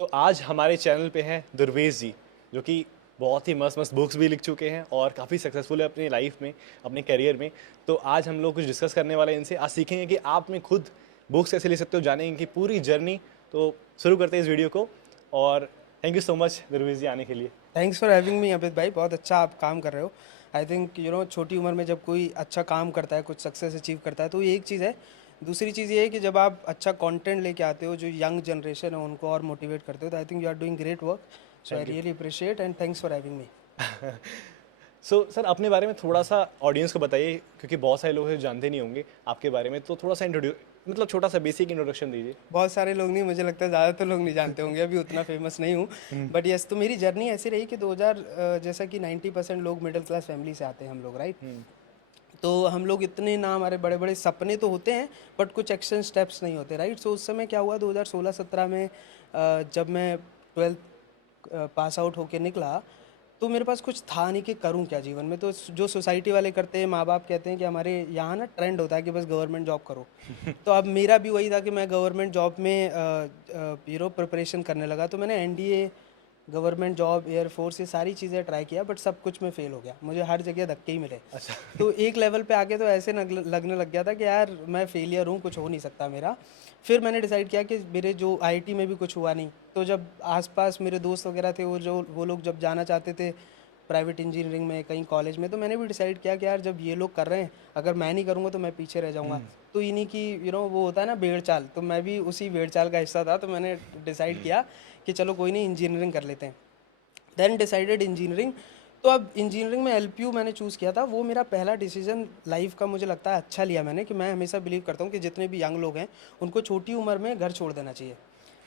तो आज हमारे चैनल पे हैं दुर्वेश जी, जो कि बहुत ही मस्त मस्त बुक्स भी लिख चुके हैं और काफ़ी सक्सेसफुल है अपनी लाइफ में, अपने करियर में। तो आज हम लोग कुछ डिस्कस करने वाले हैं इनसे। आज सीखेंगे कि आप में खुद बुक्स कैसे ले सकते हो, जानेंगे इनकी पूरी जर्नी। तो शुरू करते हैं इस वीडियो को। और thank you so much Durvesh ji आने के लिए। Thanks for having me Amit भाई। बहुत अच्छा आप काम कर रहे हो। आई थिंक छोटी उम्र में जब कोई अच्छा काम करता है, कुछ सक्सेस अचीव करता है, तो ये एक चीज़ है। दूसरी चीज़ ये है कि जब आप अच्छा कंटेंट लेके आते हो जो यंग जनरेशन है उनको और मोटिवेट करते हो, तो I think you are doing great work. So I thank you. Really appreciate and thanks for having me. Sir अपने बारे में थोड़ा सा ऑडियंस को बताइए, क्योंकि बहुत सारे लोग जानते नहीं होंगे आपके बारे में। तो थोड़ा सा इंट्रोड्यू मतलब छोटा सा बेसिक इंट्रोडक्शन दीजिए। बहुत सारे लोग नहीं, मुझे लगता है ज़्यादातर लोग नहीं जानते होंगे, अभी उतना फेमस नहीं हूँ। बट यस, तो मेरी जर्नी ऐसी रही कि 2000 जैसा कि 90% लोग मिडिल क्लास फैमिली से आते हैं हम लोग, राइट। तो हम लोग इतने ना, हमारे बड़े बड़े सपने तो होते हैं बट कुछ एक्शन स्टेप्स नहीं होते, राइट। सो उस समय क्या हुआ, 2016-17 में जब मैं 12th पास आउट होके निकला, तो मेरे पास कुछ था नहीं कि करूं क्या जीवन में। तो जो सोसाइटी वाले करते हैं, माँ बाप कहते हैं कि हमारे यहाँ ना ट्रेंड होता है कि बस गवर्नमेंट जॉब करो। तो अब मेरा भी वही था कि मैं गवर्नमेंट जॉब में प्रिपरेशन करने लगा। तो मैंने एनडीए, गवर्नमेंट जॉब, एयरफोर्स, ये सारी चीज़ें ट्राई किया बट सब कुछ में फेल हो गया। मुझे हर जगह धक्के ही मिले। अच्छा। तो एक लेवल पे आके तो ऐसे लगने लग गया था कि यार मैं फेलियर हूँ, कुछ हो नहीं सकता मेरा। फिर मैंने डिसाइड किया कि मेरे जो आईआईटी में भी कुछ हुआ नहीं, तो जब आसपास मेरे दोस्त वगैरह थे, वो लोग जब जाना चाहते थे प्राइवेट इंजीनियरिंग में, कहीं कॉलेज में, तो मैंने भी डिसाइड किया कि यार जब ये लोग कर रहे हैं, अगर मैं नहीं करूँगा तो मैं पीछे रह जाऊँगा। तो इन्हीं की वो होता है ना भेड़ चाल, तो मैं भी उसी भेड़ चाल का हिस्सा था। तो मैंने डिसाइड किया कि चलो कोई नहीं, इंजीनियरिंग कर लेते हैं। Then decided engineering. तो अब इंजीनियरिंग में एलपीयू मैंने चूज़ किया था। वो मेरा पहला डिसीजन लाइफ का मुझे लगता है अच्छा लिया मैंने, कि मैं हमेशा बिलीव करता हूँ कि जितने भी यंग लोग हैं उनको छोटी उम्र में घर छोड़ देना चाहिए।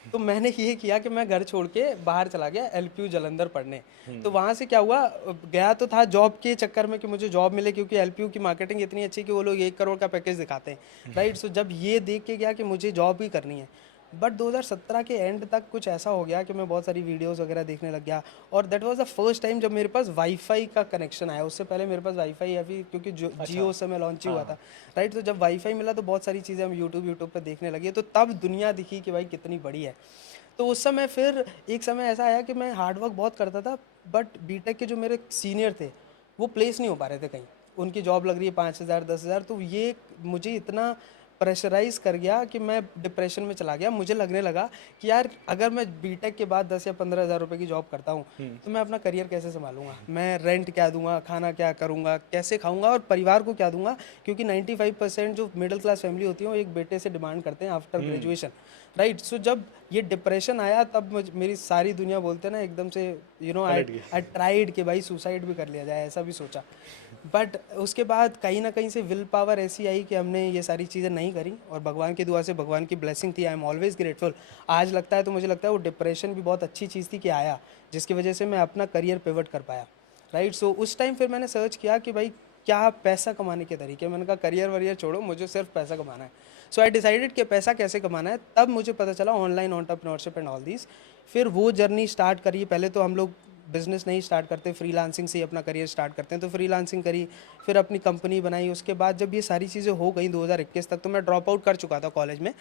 तो मैंने ये किया कि मैं घर छोड़ के बाहर चला गया एलपीयू जलंधर पढ़ने। तो वहाँ से क्या हुआ, गया तो था जॉब के चक्कर में कि मुझे जॉब मिले, क्योंकि एलपीयू की मार्केटिंग इतनी अच्छी कि वो लोग 1 करोड़ का पैकेज दिखाते हैं, राइट। सो जब ये देख के गया कि मुझे जॉब ही करनी है। बट 2017 के एंड तक कुछ ऐसा हो गया कि मैं बहुत सारी वीडियोस वगैरह देखने लग गया। और that was the first time जब मेरे पास वाईफाई का कनेक्शन आया। उससे पहले मेरे पास वाईफाई अभी, क्योंकि अच्छा। जियो उस समय लॉन्च ही हुआ हाँ। था, राइट। तो जब वाईफाई मिला तो बहुत सारी चीज़ें हम यूट्यूब पर देखने लगे, तो तब दुनिया दिखी कि भाई कितनी बड़ी है। तो उस समय फिर एक समय ऐसा आया कि मैं हार्ड वर्क बहुत करता था, बट बीटेक के जो मेरे सीनियर थे वो प्लेस नहीं हो पा रहे थे कहीं। उनकी जॉब लग रही है 5,000 10,000। तो ये मुझे इतना प्रेशराइज कर गया कि मैं डिप्रेशन में चला गया। मुझे लगने लगा कि यार अगर मैं बीटेक के बाद 10 या 15 हज़ार रुपये की जॉब करता हूँ तो मैं अपना करियर कैसे संभालूंगा, मैं रेंट क्या दूंगा, खाना क्या करूंगा, कैसे खाऊंगा और परिवार को क्या दूंगा। क्योंकि 95% जो मिडिल क्लास फैमिली होती है वो एक बेटे से डिमांड करते हैं आफ्टर ग्रेजुएशन, राइट। सो जब ये डिप्रेशन आया तब मेरी सारी दुनिया, बोलते हैं ना, एकदम से आई पलट गई। आई ट्राइड कि भाई सुसाइड भी कर लिया जाए, ऐसा भी सोचा। बट उसके बाद कहीं ना कहीं से विल पावर ऐसी आई कि हमने ये सारी चीज़ें नहीं करी, और भगवान की दुआ से, भगवान की ब्लेसिंग थी। I am always grateful. आज लगता है तो मुझे लगता है वो डिप्रेशन भी बहुत अच्छी चीज़ थी कि आया, जिसकी वजह से मैं अपना करियर पिवट कर पाया, राइट। सो उस टाइम फिर मैंने सर्च किया कि भाई क्या पैसा कमाने के तरीके। मैंने कहा करियर वरियर छोड़ो, मुझे सिर्फ पैसा कमाना है। सो आई डिसाइडेड कि पैसा कैसे कमाना है। तब मुझे पता चला online entrepreneurship and all these. फिर वो जर्नी स्टार्ट करी। पहले तो हम लोग बिजनेस नहीं स्टार्ट करते, फ्रीलांसिंग से ही अपना करियर स्टार्ट करते हैं। तो फ्रीलांसिंग करी, फिर अपनी कंपनी बनाई। उसके बाद जब ये सारी चीज़ें हो गई 2021 तक, तो मैं ड्रॉप आउट कर चुका था कॉलेज में।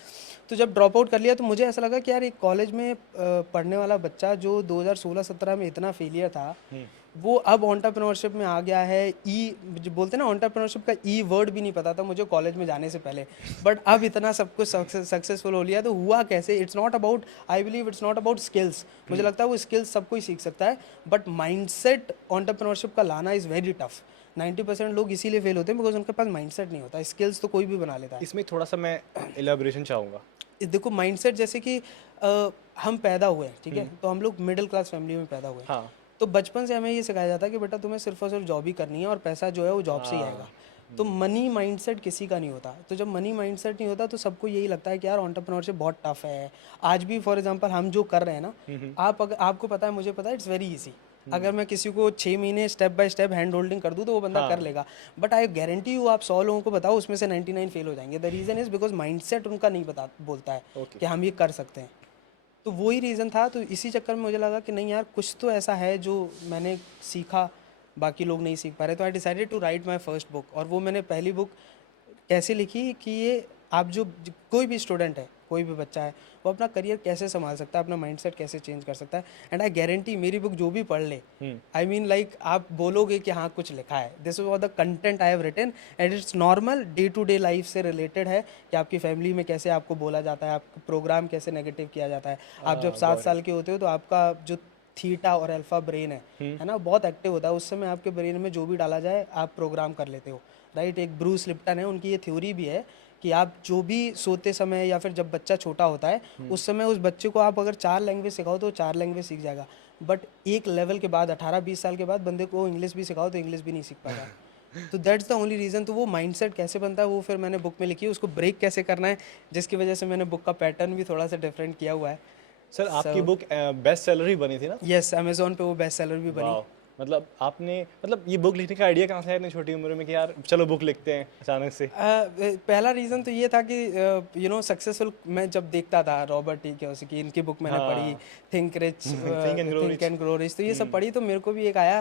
तो जब ड्रॉप आउट कर लिया तो मुझे ऐसा लगा कि यार एक कॉलेज में पढ़ने वाला बच्चा जो 2016-17 में इतना फेलियर था, वो अब एंटरप्रेन्योरशिप में आ गया है। जो बोलते हैं ना, एंटरप्रेन्योरशिप का ई वर्ड भी नहीं पता था मुझे कॉलेज में जाने से पहले। बट अब इतना सब कुछ सक्सेसफुल हो लिया। तो हुआ कैसे, it's not about, I believe it's not about skills. मुझे लगता है वो स्किल्स सब कोई सीख सकता है, बट माइंडसेट एंटरप्रेन्योरशिप का लाना इज़ वेरी टफ। 90% लोग इसीलिए फेल होते हैं बिकॉज उनके पास माइंडसेट नहीं होता। स्किल्स तो कोई भी बना लेता है। इसमें थोड़ा सा मैं एलाबोरेशन चाहूँगा। देखो माइंडसेट जैसे कि हम पैदा हुए हैं, ठीक है, तो हम लोग मिडिल क्लास फैमिली में पैदा हुए हैं। हाँ। तो बचपन से हमें ये सिखाया जाता है कि बेटा तुम्हें सिर्फ और सिर्फ जॉब ही करनी है, और पैसा जो है वो जॉब से ही आएगा। हाँ। तो मनी माइंडसेट किसी का नहीं होता। तो जब मनी माइंडसेट नहीं होता तो सबको यही लगता है कि यार एंटरप्रेन्योरशिप बहुत टफ है। आज भी फॉर एग्जांपल हम जो कर रहे हैं ना, आप अगर आपको पता है, मुझे पता है, इट्स वेरी इजी। अगर मैं किसी को 6 महीने step by step hand holding कर दूँ तो वो बंदा कर हाँ। लेगा। बट आई गारंटी यू, आप 100 लोगों को बताओ उसमें से 99 फेल हो जाएंगे। The reason is because mindset उनका नहीं बोलता है ओके। कि हम ये कर सकते हैं। तो वही रीज़न था। तो इसी चक्कर में मुझे लगा कि नहीं यार, कुछ तो ऐसा है जो मैंने सीखा, बाकी लोग नहीं सीख पा रहे। तो I decided to write my first book. और वो मैंने पहली बुक कैसे लिखी कि ये आप कोई भी स्टूडेंट है, कोई भी बच्चा है वो अपना करियर कैसे संभाल सकता है, अपना माइंडसेट कैसे चेंज कर सकता है। एंड आई गारंटी मेरी बुक जो भी पढ़ ले, आई मीन लाइक आप बोलोगे कि हाँ कुछ लिखा है, this is the content I have written and it's normal day to day life से रिलेटेड है कि आपकी फैमिली में कैसे आपको बोला जाता है, आपका प्रोग्राम कैसे नेगेटिव किया जाता है। आप जब 7 साल के होते हो तो आपका जो थीटा और अल्फा ब्रेन है ना, बहुत एक्टिव होता है। उस समय आपके ब्रेन में जो भी डाला जाए आप प्रोग्राम कर लेते हो, राइट। एक ब्रूस लिप्टन है, उनकी ये थ्योरी भी है कि आप जो भी सोते समय या फिर जब बच्चा छोटा होता है उस समय उस बच्चे को आप अगर 4 लैंग्वेज सिखाओ तो 4 लैंग्वेज सीख जाएगा, बट एक लेवल के बाद 18-20 साल के बाद बंदे को इंग्लिश भी सिखाओ तो इंग्लिश भी नहीं सीख पाता। तो दैट्स द ओनली रीज़न। तो वो माइंडसेट कैसे बनता है वो फिर मैंने बुक में लिखी है, उसको ब्रेक कैसे करना है, जिसकी वजह से मैंने बुक का पैटर्न भी थोड़ा सा डिफरेंट किया हुआ है। सर आपकी बुक बेस्ट सेलर ही बनी थी ना? यस, अमेजोन पे वो बेस्ट सेलर भी बनी। वाह, मतलब आपने मतलब ये बुक लिखने का आइडिया कहाँ से आया इतनी छोटी उम्र में कि यार चलो बुक लिखते हैं अचानक से? पहला रीज़न तो ये था कि सक्सेसफुल मैं जब देखता था रॉबर्ट टी कियोसाकी, इनकी बुक मैंने पढ़ी, think rich think and grow rich, तो ये सब पढ़ी तो मेरे को भी एक आया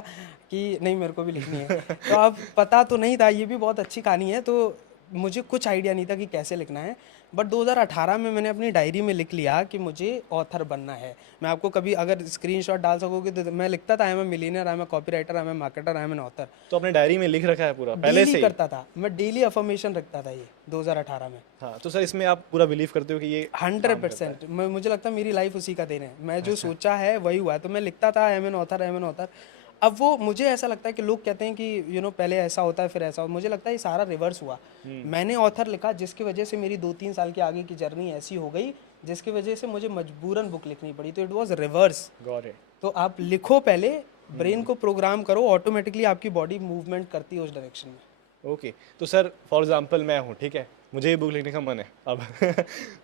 कि नहीं मेरे को भी लिखनी है। तो अब पता तो नहीं था, ये भी बहुत अच्छी कहानी है, तो मुझे कुछ आइडिया नहीं था कि कैसे लिखना है, बट 2018 में मैंने अपनी डायरी में लिख लिया कि मुझे ऑथर बनना है। मैं आपको कभी अगर स्क्रीनशॉट डाल सकोगे तो मैं लिखता था I am a millionaire, I am a copywriter, I am a marketer, I am an author. तो अपने डायरी में लिख रखा है पूरा पहले से ही? करता था मैं, डेली अफर्मेशन रखता था ये 2018 में। हाँ, तो सर इसमें आप पूरा बिलीव करते हो कि ये 100%? मुझे लगता है मेरी लाइफ उसी का दिन है, मैं जो सोचा है वही हुआ है। तो मैं लिखता था I am an author, I am an author. अब वो मुझे ऐसा लगता है कि लोग कहते हैं कि पहले ऐसा होता है फिर ऐसा होता है, मुझे लगता है ये सारा रिवर्स हुआ। मैंने ऑथर लिखा जिसकी वजह से मेरी 2-3 साल के आगे की जर्नी ऐसी हो गई जिसकी वजह से मुझे मजबूरन बुक लिखनी पड़ी, तो इट वाज रिवर्स। तो आप लिखो पहले, ब्रेन को प्रोग्राम करो, ऑटोमेटिकली आपकी बॉडी मूवमेंट करती है उस डायरेक्शन में। ओके, तो सर फॉर एग्जांपल मैं हूँ, ठीक है, मुझे ये बुक लिखने का मन है अब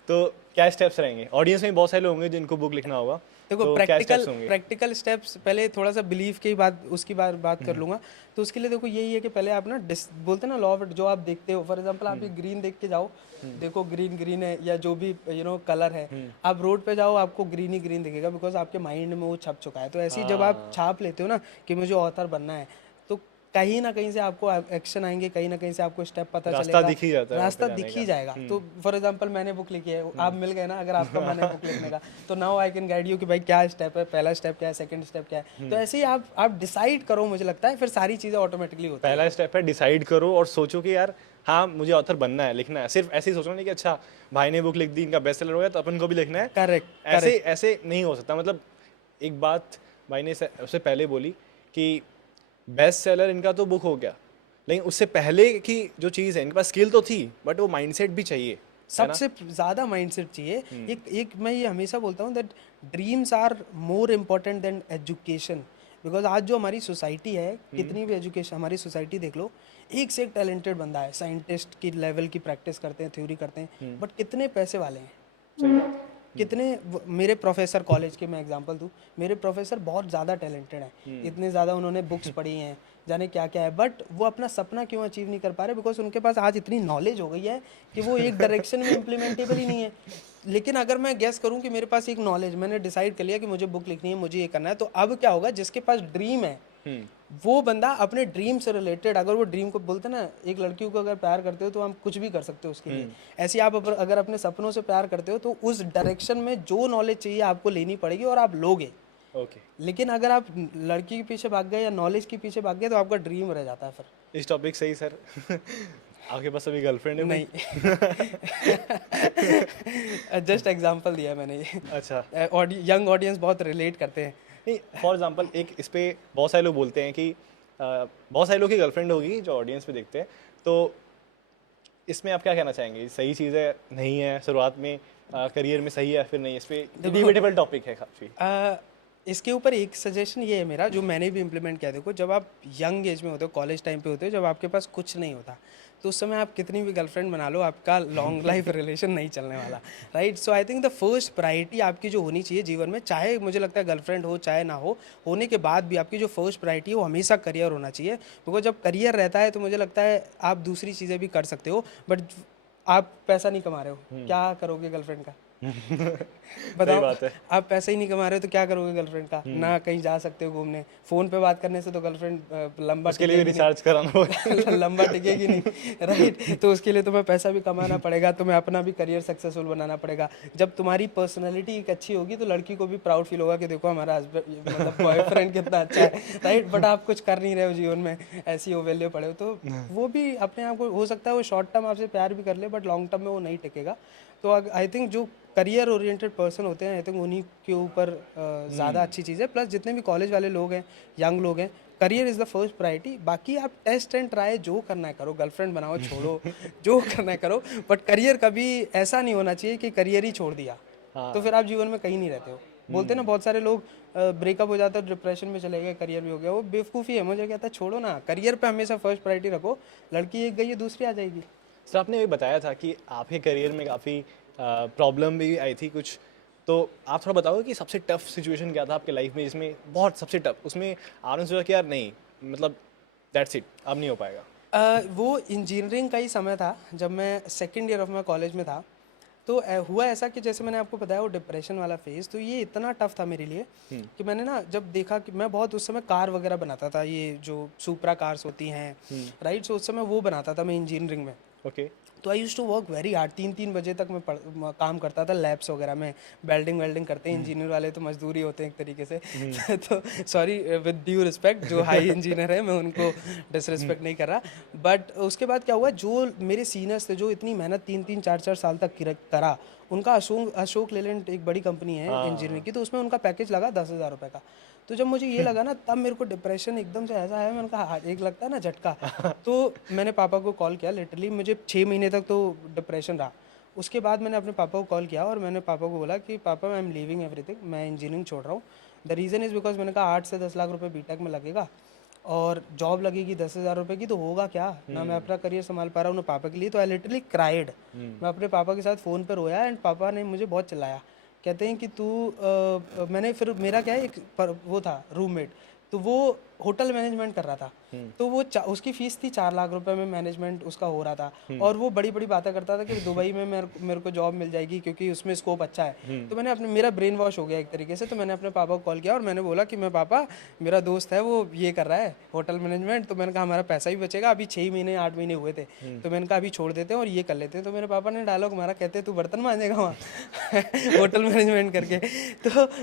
तो क्या स्टेप्स रहेंगे? ऑडियंस में बहुत सारे लोग होंगे जिनको बुक लिखना होगा, देखो तो प्रैक्टिकल स्टेप्स पहले थोड़ा सा बिलीफ की बात उसकी बात कर लूँगा। तो उसके लिए देखो यही है कि पहले आप ना बोलते हैं ना लॉ ऑफ, जो आप देखते हो, फॉर एग्जांपल आप ये ग्रीन देख के जाओ, देखो ग्रीन है या जो भी कलर है, आप रोड पे जाओ आपको ग्रीन ही ग्रीन दिखेगा, बिकॉज आपके माइंड में वो छप चुका है। तो ऐसे ही जब आप छाप लेते हो ना कि मुझे ऑथर बनना है, तो कहीं ना कहीं से आपको एक्शन आएंगे, कहीं ना कहीं से आपको स्टेप पता चलेगा, रास्ता दिख ही जाएगा। तो फॉर एग्जांपल मैंने बुक लिखी है, आप मिल गए ना, अगर आपका मन है बुक लिखने का तो now I can guide you कि भाई क्या स्टेप है, पहला स्टेप क्या है, सेकंड स्टेप क्या है। तो ऐसे ही आप डिसाइड करो, मुझे लगता है फिर सारी चीज़ें ऑटोमेटिकली होती है। पहला स्टेप है डिसाइड करो और सोचो कि यार हाँ मुझे ऑथर बनना है, लिखना है। सिर्फ ऐसे ही सोचना नहीं कि अच्छा भाई ने बुक लिख दी, इनका बेस्ट सेलर हो गया तो अपन को भी लिखना है। करेक्ट, ऐसे नहीं हो सकता। मतलब एक बात भाई ने उससे पहले बोली कि बेस्ट सेलर इनका तो बुक हो गया, लेकिन उससे पहले की जो चीज़ है, इनके पास स्किल तो थी बट वो माइंडसेट भी चाहिए, सबसे ज़्यादा माइंडसेट चाहिए। एक मैं ये हमेशा बोलता हूँ that dreams are more important than education, because आज जो हमारी सोसाइटी है, कितनी भी एजुकेशन हमारी सोसाइटी देख लो, एक से एक टैलेंटेड बंदा है, साइंटिस्ट की लेवल की प्रैक्टिस करते हैं, थ्योरी करते हैं, बट कितने पैसे वाले हैं, कितने। मेरे प्रोफेसर कॉलेज के मैं एग्जांपल दूँ, मेरे प्रोफेसर बहुत ज़्यादा टैलेंटेड हैं, इतने ज़्यादा उन्होंने बुक्स पढ़ी हैं, जाने क्या क्या है, बट वो अपना सपना क्यों अचीव नहीं कर पा रहे, बिकॉज उनके पास आज इतनी नॉलेज हो गई है कि वो एक डायरेक्शन में इम्प्लीमेंटेबल ही नहीं है। लेकिन अगर मैं गेस करूं कि मेरे पास एक नॉलेज, मैंने डिसाइड कर लिया कि मुझे बुक लिखनी है, मुझे ये करना है, तो अब क्या होगा, जिसके पास ड्रीम है वो बंदा अपने ड्रीम से रिलेटेड, अगर वो ड्रीम को बोलते ना, एक लड़की को अगर प्यार करते हो तो हम कुछ भी कर सकते हो उसके लिए, ऐसे आप अगर अपने सपनों से प्यार करते हो तो उस डायरेक्शन में जो नॉलेज चाहिए आपको लेनी पड़ेगी और आप लोगे। लेकिन अगर आप लड़की के पीछे भाग गए या नॉलेज के पीछे भाग गए तो आपका ड्रीम रह जाता है फिर। इस टॉपिक से ही सर आपके पास अभी गर्लफ्रेंड है? नहीं जस्ट एग्जांपल दिया मैंने ये। अच्छा, यंग ऑडियंस बहुत रिलेट करते हैं। नहीं, फॉर एग्जांपल एक इस पे बहुत सारे लोग बोलते हैं कि बहुत सारे लोग की गर्लफ्रेंड होगी जो ऑडियंस पे देखते हैं, तो इसमें आप क्या कहना चाहेंगे? सही चीज़ है, नहीं है, शुरुआत में करियर में सही है फिर नहीं? इस पे डिबेटेबल टॉपिक है काफ़ी। इसके ऊपर एक सजेशन ये है मेरा, जो मैंने भी इम्प्लीमेंट किया। देखो जब आप यंग एज में होते हो, कॉलेज टाइम पे होते हो, जब आपके पास कुछ नहीं होता, तो उस समय आप कितनी भी गर्लफ्रेंड बना लो, आपका लॉन्ग लाइफ रिलेशन नहीं चलने वाला, right. So I think the first priority आपकी जो होनी चाहिए जीवन में, चाहे मुझे लगता है गर्लफ्रेंड हो चाहे ना हो, होने के बाद भी आपकी जो फर्स्ट प्रायोरिटी है वो हमेशा करियर होना चाहिए। बिकॉज जब करियर रहता है तो मुझे लगता है आप दूसरी चीज़ें भी कर सकते हो, बट आप पैसा नहीं कमा रहे हो, क्या करोगे गर्लफ्रेंड का? बताओ, बात है। आप पैसे ही नहीं कमा रहे हो तो क्या करोगे गर्लफ्रेंड का? ना कहीं जा सकते हो घूमने, फोन पे बात करने से तो गर्लफ्रेंड लंबा उसके लिए भी टिकेगी रिचार्ज कराना होगा। नहीं। लंबा टिकेगी नहीं, राइट? तो उसके लिए तुम्हें पैसा भी कमाना पड़ेगा, तुम्हें अपना भी करियर सक्सेसफुल बनाना पड़ेगा। जब तुम्हारी पर्सनैलिटी एक अच्छी होगी तो लड़की को भी प्राउड फील होगा कि देखो हमारा हस्बैंड मतलब बॉयफ्रेंड कितना अच्छा है, राइट? बट आप कुछ कर नहीं रहे हो जीवन में, ऐसी हो वैल्यू पड़े हो, तो वो भी अपने आप को, हो सकता है वो शॉर्ट टर्म आपसे प्यार भी कर ले बट लॉन्ग टर्म में वो नहीं टिकेगा। तो आई थिंक जो करियर ओरिएंटेड पर्सन होते हैं, आई थिंक उन्हीं के ऊपर ज़्यादा अच्छी चीज़ है। प्लस जितने भी कॉलेज वाले लोग हैं, यंग लोग हैं, career is the first priority. बाकी आप टेस्ट एंड ट्राई जो करना है करो, गर्लफ्रेंड बनाओ छोड़ो, जो करना है करो, बट करियर कभी ऐसा नहीं होना चाहिए कि करियर ही छोड़ दिया तो फिर आप जीवन में कहीं नहीं रहते हो। बोलते हैं ना बहुत सारे लोग ब्रेकअप हो जाता है, डिप्रेशन में चले गए, करियर भी हो गया, वो बेवकूफ़ी है। मुझे कहता है छोड़ो ना, करियर पे हमेशा फर्स्ट प्रायोरिटी रखो, लड़की एक गई है दूसरी आ जाएगी। सर आपने ये बताया था कि आपके करियर में काफ़ी प्रॉब्लम भी आई थी कुछ, तो आप थोड़ा बताओगे कि सबसे टफ सिचुएशन क्या था आपके लाइफ में, जिसमें बहुत सबसे टफ, उसमें आपने सोचा कि यार नहीं, मतलब दैट्स इट, अब नहीं हो पाएगा? वो इंजीनियरिंग का ही समय था जब मैं second year of my college में था। तो हुआ ऐसा कि जैसे मैंने आपको बताया वो डिप्रेशन वाला फेज़, तो ये इतना टफ था मेरे लिए कि मैंने ना जब देखा कि मैं बहुत उस समय कार वगैरह बनाता था, ये जो सुपरा कार्स होती हैं, राइट? सो उस समय वो बनाता था मैं इंजीनियरिंग में। ओके। तो I used to work very hard, 3-3 बजे तक मैं काम करता था लैब्स वगैरह में। वेल्डिंग करते हैं इंजीनियर वाले, तो मजदूरी होते हैं एक तरीके से। तो सॉरी, विद ड्यू रिस्पेक्ट, जो हाई इंजीनियर है मैं उनको डिसरिस्पेक्ट नहीं कर रहा। बट उसके बाद क्या हुआ, जो मेरे सीनियर्स थे जो इतनी मेहनत 3-3 4-4 साल तक करा, उनका अशोक अशोक लेलैंड एक बड़ी कंपनी है इंजीनियरिंग की, तो उसमें उनका पैकेज लगा 10,000 रुपये का। तो जब मुझे ये लगा ना, तब मेरे को डिप्रेशन एकदम से ऐसा आया, मैंने कहा एक लगता है ना झटका। तो मैंने पापा को कॉल किया, लिटरली मुझे 6 महीने तक तो डिप्रेशन रहा। उसके बाद मैंने अपने पापा को कॉल किया और मैंने पापा को बोला कि पापा आई एम लीविंग एवरीथिंग, मैं इंजीनियरिंग छोड़ रहा हूँ। द रीज़न इज़ बिकॉज मैंने कहा 8 से 10 लाख रुपए बीटेक में लगेगा और जॉब लगेगी 10,000 रुपये की, तो होगा क्या ना, मैं अपना करियर संभाल पा रहा हूँ ना पापा के लिए। तो आई लिटरली क्राइड, मैं अपने पापा के साथ फ़ोन पर रोया एंड पापा ने मुझे बहुत चिल्लाया। कहते हैं कि तू मैंने फिर मेरा क्या है, वो था रूममेट, तो वो होटल मैनेजमेंट कर रहा था। तो वो उसकी फ़ीस थी 4 लाख रुपए में, मैनेजमेंट उसका हो रहा था। और वो बड़ी बड़ी बातें करता था कि दुबई में मेरे को जॉब मिल जाएगी क्योंकि उसमें स्कोप अच्छा है। तो मैंने अपने, मेरा ब्रेन वॉश हो गया एक तरीके से, तो मैंने अपने पापा को कॉल किया और मैंने बोला कि मैं पापा, मेरा दोस्त है वो ये कर रहा है होटल मैनेजमेंट, तो मैंने कहा हमारा पैसा भी बचेगा, अभी 6 महीने 8 महीने हुए थे, तो मैंने कहा अभी छोड़ देते हैं और ये कर लेते हैं। तो मेरे पापा ने डायलॉग मारा, कहते तू बर्तन मांजेगा वहाँ होटल मैनेजमेंट करके।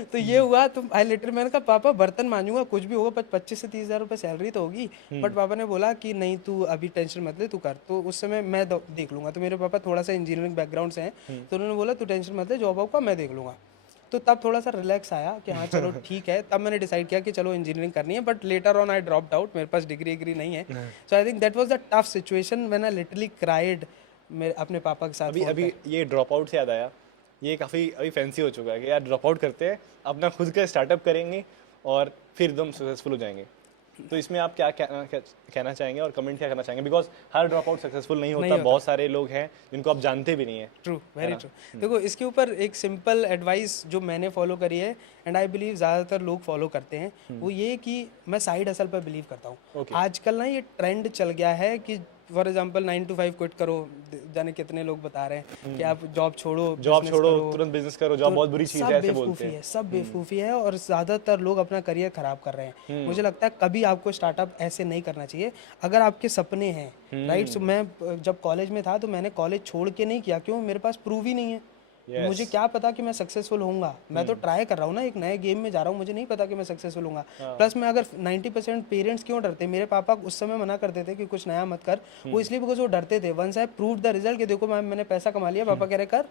तो ये हुआ। तो आई लिटरली मैंने कहा पापा बर्तन मांजूंगा, कुछ भी होगा, 25 से 30 हज़ार रुपये सैलरी तो होगी। बट पापा ने बोला कि नहीं तू अभी टेंशन मत ले, तू कर, तो उस समय मैं देख लूंगा। तो मेरे पापा थोड़ा सा इंजीनियरिंग बैकग्राउंड से हैं, तो उन्होंने बोला तू टेंशन मत ले, जॉब वॉब का मैं देख लूंगा। तो तब थोड़ा सा रिलैक्स आया कि हाँ चलो ठीक है। तब मैंने डिसाइड किया कि चलो इंजीनियरिंग करनी है, but later on I dropped out, मेरे पास डिग्री नहीं है। So I think that was the tough situation when I literally cried मेरे अपने पापा के साथ। अभी ये ड्रॉप आउट से याद आया, ये काफ़ी अभी फैंसी हो चुका है कि यार ड्रॉप आउट करते हैं, अपना खुद का स्टार्टअप करेंगे और फिर एकदम सक्सेसफुल हो जाएंगे। तो इसमें आप क्या कहना चाहेंगे और कमेंट क्या करना चाहेंगे? Because her drop out successful नहीं होता, बहुत सारे लोग हैं जिनको आप जानते भी नहीं है। True, very true. देखो इसके ऊपर एक सिंपल एडवाइस जो मैंने फॉलो करी है एंड आई बिलीव ज़्यादातर लोग फॉलो करते हैं, वो ये कि मैं साइड हसल पर बिलीव करता हूँ। आजकल ना ये ट्रेंड चल गया है कि फॉर एग्जाम्पल 9 to 5 क्विट करो, जाने कितने लोग बता रहे हैं कि आप जॉब छोड़ो तुरंत बिजनेस करो, जॉब बहुत बुरी चीज़ है, ऐसे बोलते हैं। सब बेवकूफ़ी है और ज़्यादातर लोग अपना करियर ख़राब कर रहे हैं। मुझे लगता है कभी आपको स्टार्टअप ऐसे नहीं करना चाहिए अगर आपके सपने हैं, राइट? सो मैं जब कॉलेज में था तो मैंने कॉलेज छोड़ के नहीं किया, क्यों? मेरे पास प्रूव ही नहीं है। मुझे क्या पता कि मैं सक्सेसफुल होऊंगा, मैं तो ट्राई कर रहा हूँ ना, एक नए गेम में जा रहा हूँ, मुझे नहीं पता कि मैं सक्सेसफुल होऊंगा। प्लस मैं अगर 90% पेरेंट्स क्यों डरते, मेरे पापा उस समय मना करते थे कि कुछ नया मत कर, वो इसलिए बिकॉज वो डरते थे। Once I prove the result कि देखो मैंने पैसा कमा लिया, पापा कह रहे कर,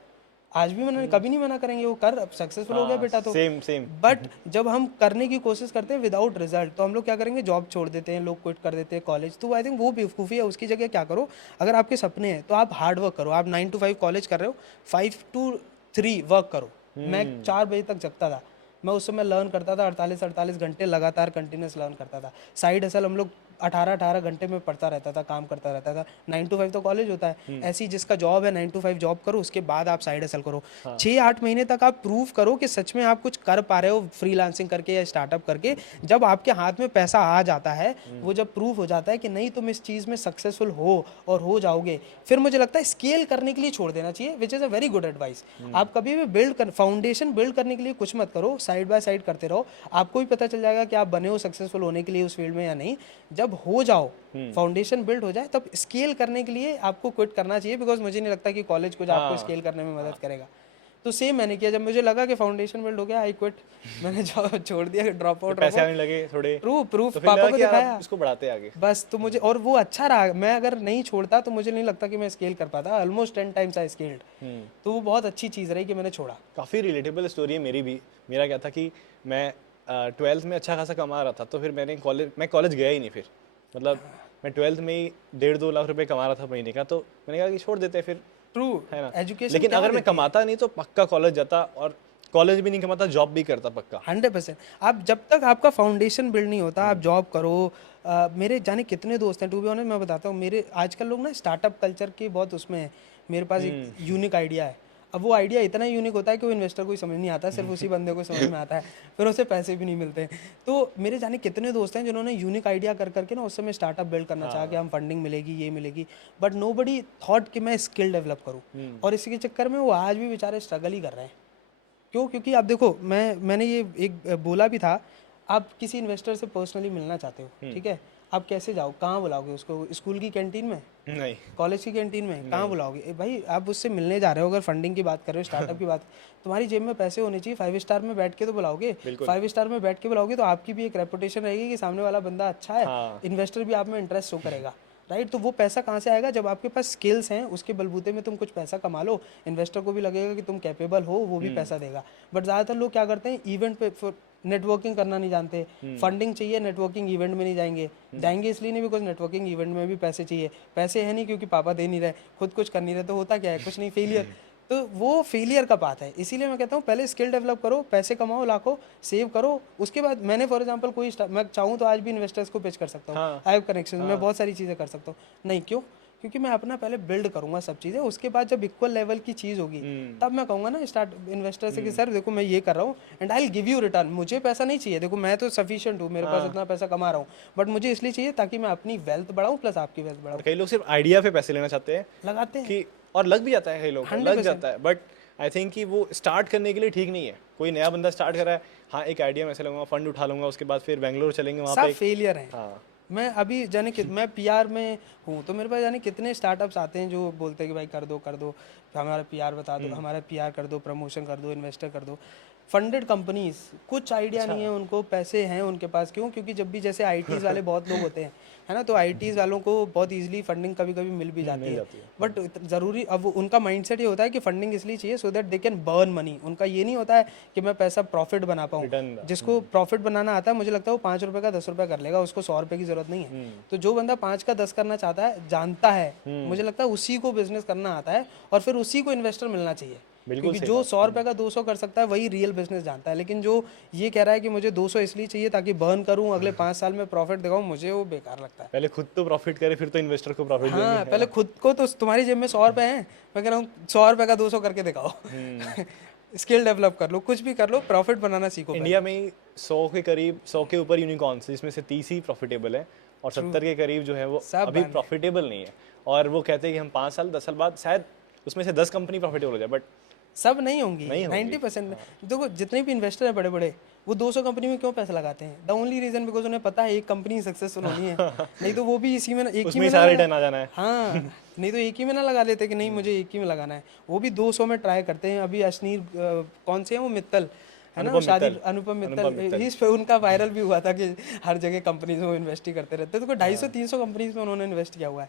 आज भी मैंने कभी नहीं मना करेंगे, वो कर, अब सक्सेसफुल हो गया बेटा तो सेम। बट जब हम करने की कोशिश करते हैं विदाउट रिजल्ट, तो हम लोग क्या करेंगे, जॉब छोड़ देते हैं, लोग क्विट कर देते हैं कॉलेज। तो आई थिंक वो बेवकूफ़ी है। उसकी जगह क्या करो, अगर आपके सपने हैं तो आप हार्ड वर्क करो। आप 9 to 5 कॉलेज कर रहे हो, 5 to 3 वर्क करो। मैं 4 बजे तक जगता था, मैं उस समय लर्न करता था 48 घंटे लगातार कंटिन्यूस लर्न करता था। साइड हसल हम लोग 18-18 घंटे में पढ़ता रहता था, काम करता रहता था। 9 to 5 तो कॉलेज होता है। ऐसी जिसका जॉब है 9 to 5 जॉब करो, उसके बाद आप साइड हसल करो। 6-8 महीने तक आप प्रूव करो कि सच में आप कुछ कर पा रहे हो फ्रीलांसिंग करके या स्टार्टअप करके। जब आपके हाथ में पैसा आ जाता है, वो जब प्रूव हो जाता है कि नहीं तुम इस चीज़ में सक्सेसफुल हो और हो जाओगे, फिर मुझे लगता है स्केल करने के लिए छोड़ देना चाहिए, which is a very good advice. आप कभी भी फाउंडेशन बिल्ड करने के लिए कुछ मत करो, साइड बाय साइड करते रहो। आपको भी पता चल जाएगा कि आप बने हो सक्सेसफुल होने के लिए उस फील्ड में या नहीं। जब हो जाओ, फाउंडेशन बिल्ड हो जाए, तब स्केल करने के लिए आपको क्विट करना चाहिए, बिकॉज मुझे नहीं लगता कि कॉलेज कुछ आपको स्केल करने में मदद करेगा। तो सेम मैंने किया, जब मुझे लगा कि फाउंडेशन बिल्ड हो गया, आई क्विट। मैंने जॉब छोड़ दिया, ड्रॉप आउट। पैसे आने लगे थोड़े, प्रूफ तो फिर पापा लगा को कि यार दिखाया, आप इसको बढ़ाते आगे। बस। तो मुझे, और वो अच्छा रहा। मैं अगर नहीं छोड़ता तो मुझे नहीं लगता कि मैं स्केल कर पाता। Almost 10 times I scaled. तो वो बहुत अच्छी चीज़ रही कि मैंने छोड़ा। काफ़ी रिलेटेबल स्टोरी है मेरी भी। मेरा क्या था कि मैं 12th में अच्छा खासा कमा रहा था, तो फिर मैं कॉलेज गया ही नहीं फिर। मतलब मैं 12th में ही 1.5-2 लाख रुपए कमा रहा था महीने का, तो मैंने कहा कि छोड़ देते फिर, ट्रू है ना। एजुकेशन। लेकिन अगर मैं कमाता नहीं तो पक्का कॉलेज जाता, और कॉलेज भी नहीं कमाता जॉब भी करता पक्का। 100%। आप जब तक आपका फाउंडेशन बिल्ड नहीं होता, आप जॉब करो। मेरे जाने कितने दोस्त हैं, टू बी ऑनेस्ट मैं बताता हूँ, मेरे आजकल लोग ना स्टार्टअप कल्चर के बहुत उसमें है। मेरे पास एक यूनिक आइडिया है। अब वो आइडिया इतना यूनिक होता है कि वो इन्वेस्टर को ही समझ नहीं आता, सिर्फ उसी बंदे को समझ में आता है, फिर उसे पैसे भी नहीं मिलते। तो मेरे जाने कितने दोस्त हैं जिन्होंने यूनिक आइडिया कर करके ना उस समय स्टार्टअप बिल्ड करना चाहा कि हम फंडिंग मिलेगी, ये मिलेगी, बट नोबडी थॉट कि मैं स्किल डेवलप करूँ। और इसी के चक्कर में वो आज भी बेचारे स्ट्रगल ही कर रहे हैं। क्यों? क्योंकि आप देखो, मैंने ये एक बोला भी था, आप किसी इन्वेस्टर से पर्सनली मिलना चाहते हो, ठीक है, आप कैसे जाओ, कहाँ बुलाओगे उसको? स्कूल की कैंटीन में? नहीं। कॉलेज की कैंटीन में? कहाँ बुलाओगे? भाई आप उससे मिलने जा रहे हो, अगर फंडिंग की बात कर रहे हो, स्टार्टअप की बात, तुम्हारी जेब में पैसे होने चाहिए। 5 स्टार में बैठ के तो बुलाओगे। 5 स्टार में बैठ के बुलाओगे तो आपकी भी एक रेपुटेशन रहेगी कि सामने वाला बंदा अच्छा है। इन्वेस्टर भी आप में इंटरेस्ट शो करेगा, राइट। तो वो पैसा कहाँ से आएगा? जब आपके पास स्किल्स हैं, उसके बलबूते में तुम कुछ पैसा कमा लो, इन्वेस्टर को भी लगेगा कि तुम कैपेबल हो, वो भी पैसा देगा। बट ज़्यादातर लोग क्या करते हैं, इवेंट पे नेटवर्किंग करना नहीं जानते। फंडिंग चाहिए, नेटवर्किंग इवेंट में नहीं जाएंगे इसलिए नहीं, बिकॉज नेटवर्किंग इवेंट में भी पैसे चाहिए। पैसे है नहीं क्योंकि पापा दे नहीं रहे, खुद कुछ कर नहीं रहे, तो होता क्या है, कुछ नहीं, फेलियर। तो वो फेलियर का बात है। इसीलिए मैं कहता हूँ पहले स्किल डेवलप करो, पैसे कमाओ, लाखों सेव करो, उसके बाद मैंने फॉर एग्जांपल मैं चाहूँ तो आज भी इन्वेस्टर्स को पिच कर सकता हूँ। आई हैव कनेक्शन, मैं बहुत सारी चीज़ें कर सकता हूँ। नहीं, क्यों? क्योंकि मैं अपना पहले बिल्ड करूंगा सब चीज़ें, उसके बाद जब इक्वल लेवल की चीज़ होगी तब मैं कहूँगा ना स्टार्ट इन्वेस्टर से कि सर देखो मैं ये कर रहा हूँ and I will give you return. मुझे पैसा नहीं चाहिए, देखो मैं तो सफिशिएंट हूँ, मेरे पास इतना पैसा कमा रहा हूँ, बट मुझे इसलिए चाहिए ताकि मैं अपनी वेल्थ बढ़ाऊँ प्लस आपकी वेल्थ बढ़ाऊँ। कई लोग सिर्फ आइडिया पे पैसे लेना चाहते हैं, लगाते हैं कि और लग भी जाता है, कई लोग को लग 100%। जाता है, बट आई थिंक कि वो स्टार्ट करने के लिए ठीक नहीं है। कोई नया बंदा स्टार्ट कर रहा है, हाँ एक आइडिया मैं ऐसे लूँगा, फंड उठा लूँगा, उसके बाद फिर बेंगलोर चलेंगे, वहाँ सब पे फेलियर हैं। हाँ मैं अभी जाने कि मैं पीआर में हूँ, तो मेरे पास जाने कितने स्टार्टअप्स आते हैं जो बोलते हैं कि भाई कर दो हमारा पीआर बता दो, हमारा पीआर कर दो, प्रमोशन कर दो, इन्वेस्टर कर दो। फंडेड कंपनीज, कुछ आइडिया नहीं है उनको, पैसे हैं उनके पास। क्यों? क्योंकि जब भी जैसे आईटीज़ वाले बहुत लोग होते हैं, है ना, तो आईटीज़ वालों को बहुत इजीली फंडिंग कभी कभी मिल भी जाती है। बट ज़रूरी, अब उनका माइंडसेट ये होता है कि फंडिंग इसलिए चाहिए so that they can burn money. उनका ये नहीं होता है कि मैं पैसा प्रॉफिट बना पाऊँ। जिसको प्रॉफिट बनाना आता है, मुझे लगता है वो 5 रुपये का 10 रुपये कर लेगा, उसको 100 रुपये की जरूरत नहीं है। तो जो बंदा 5 का 10 करना चाहता है, जानता है, मुझे लगता है उसी को बिजनेस करना आता है और फिर उसी को इन्वेस्टर मिलना चाहिए। क्योंकि जो 100 रुपये का 200 कर सकता है वही रियल बिजनेस जानता है। लेकिन जो ये कह रहा है कि मुझे 200 इसलिए चाहिए ताकि बर्न करूं, अगले 5 साल में प्रॉफिट दिखाऊं, मुझे वो बेकार लगता है। पहले खुद तो प्रॉफिट करे, फिर तो इन्वेस्टर को प्रॉफिट देंगे। हाँ, पहले खुद को, तो तुम्हारी जेब में 100 रुपये हैं, मैं कह रहा हूँ 100 रुपये का 200 करके दिखाओ। स्किल डेवलप कर लो, कुछ भी कर लो, प्रॉफिट बनाना सीखो। इंडिया में 100 के करीब, 100 के ऊपर यूनिकॉर्न्स, जिसमें से 30 ही प्रॉफिटेबल है और 70 के करीब जो है वो अभी प्रॉफिटेबल नहीं है। और वो कहते हैं कि हम 5 साल 10 साल बाद शायद उसमें से 10 कंपनी प्रॉफिटेबल हो जाए, बट सब नहीं होंगी, 90%। देखो जितने भी इन्वेस्टर हैं बड़े बड़े, वो 200 कंपनी में क्यों पैसा लगाते हैं? द ओनली रीजन बिकॉज उन्हें पता है एक कंपनी सक्सेसफुल होनी है, नहीं तो वो भी इसी में, एक ही में सारा रिटर्न आ जाना है। हाँ, नहीं तो एक ही में ना लगा देते कि नहीं मुझे एक ही में लगाना है। वो भी 200 में ट्राई करते हैं। अभी अश्नीर कौन से हैं वो, मित्तल है ना, शादी, अनुपम मित्तल, उनका वायरल भी हुआ था कि हर जगह कंपनीज में इन्वेस्ट ही करते रहते हैं। तो 250-300 कंपनीज में उन्होंने इन्वेस्ट किया हुआ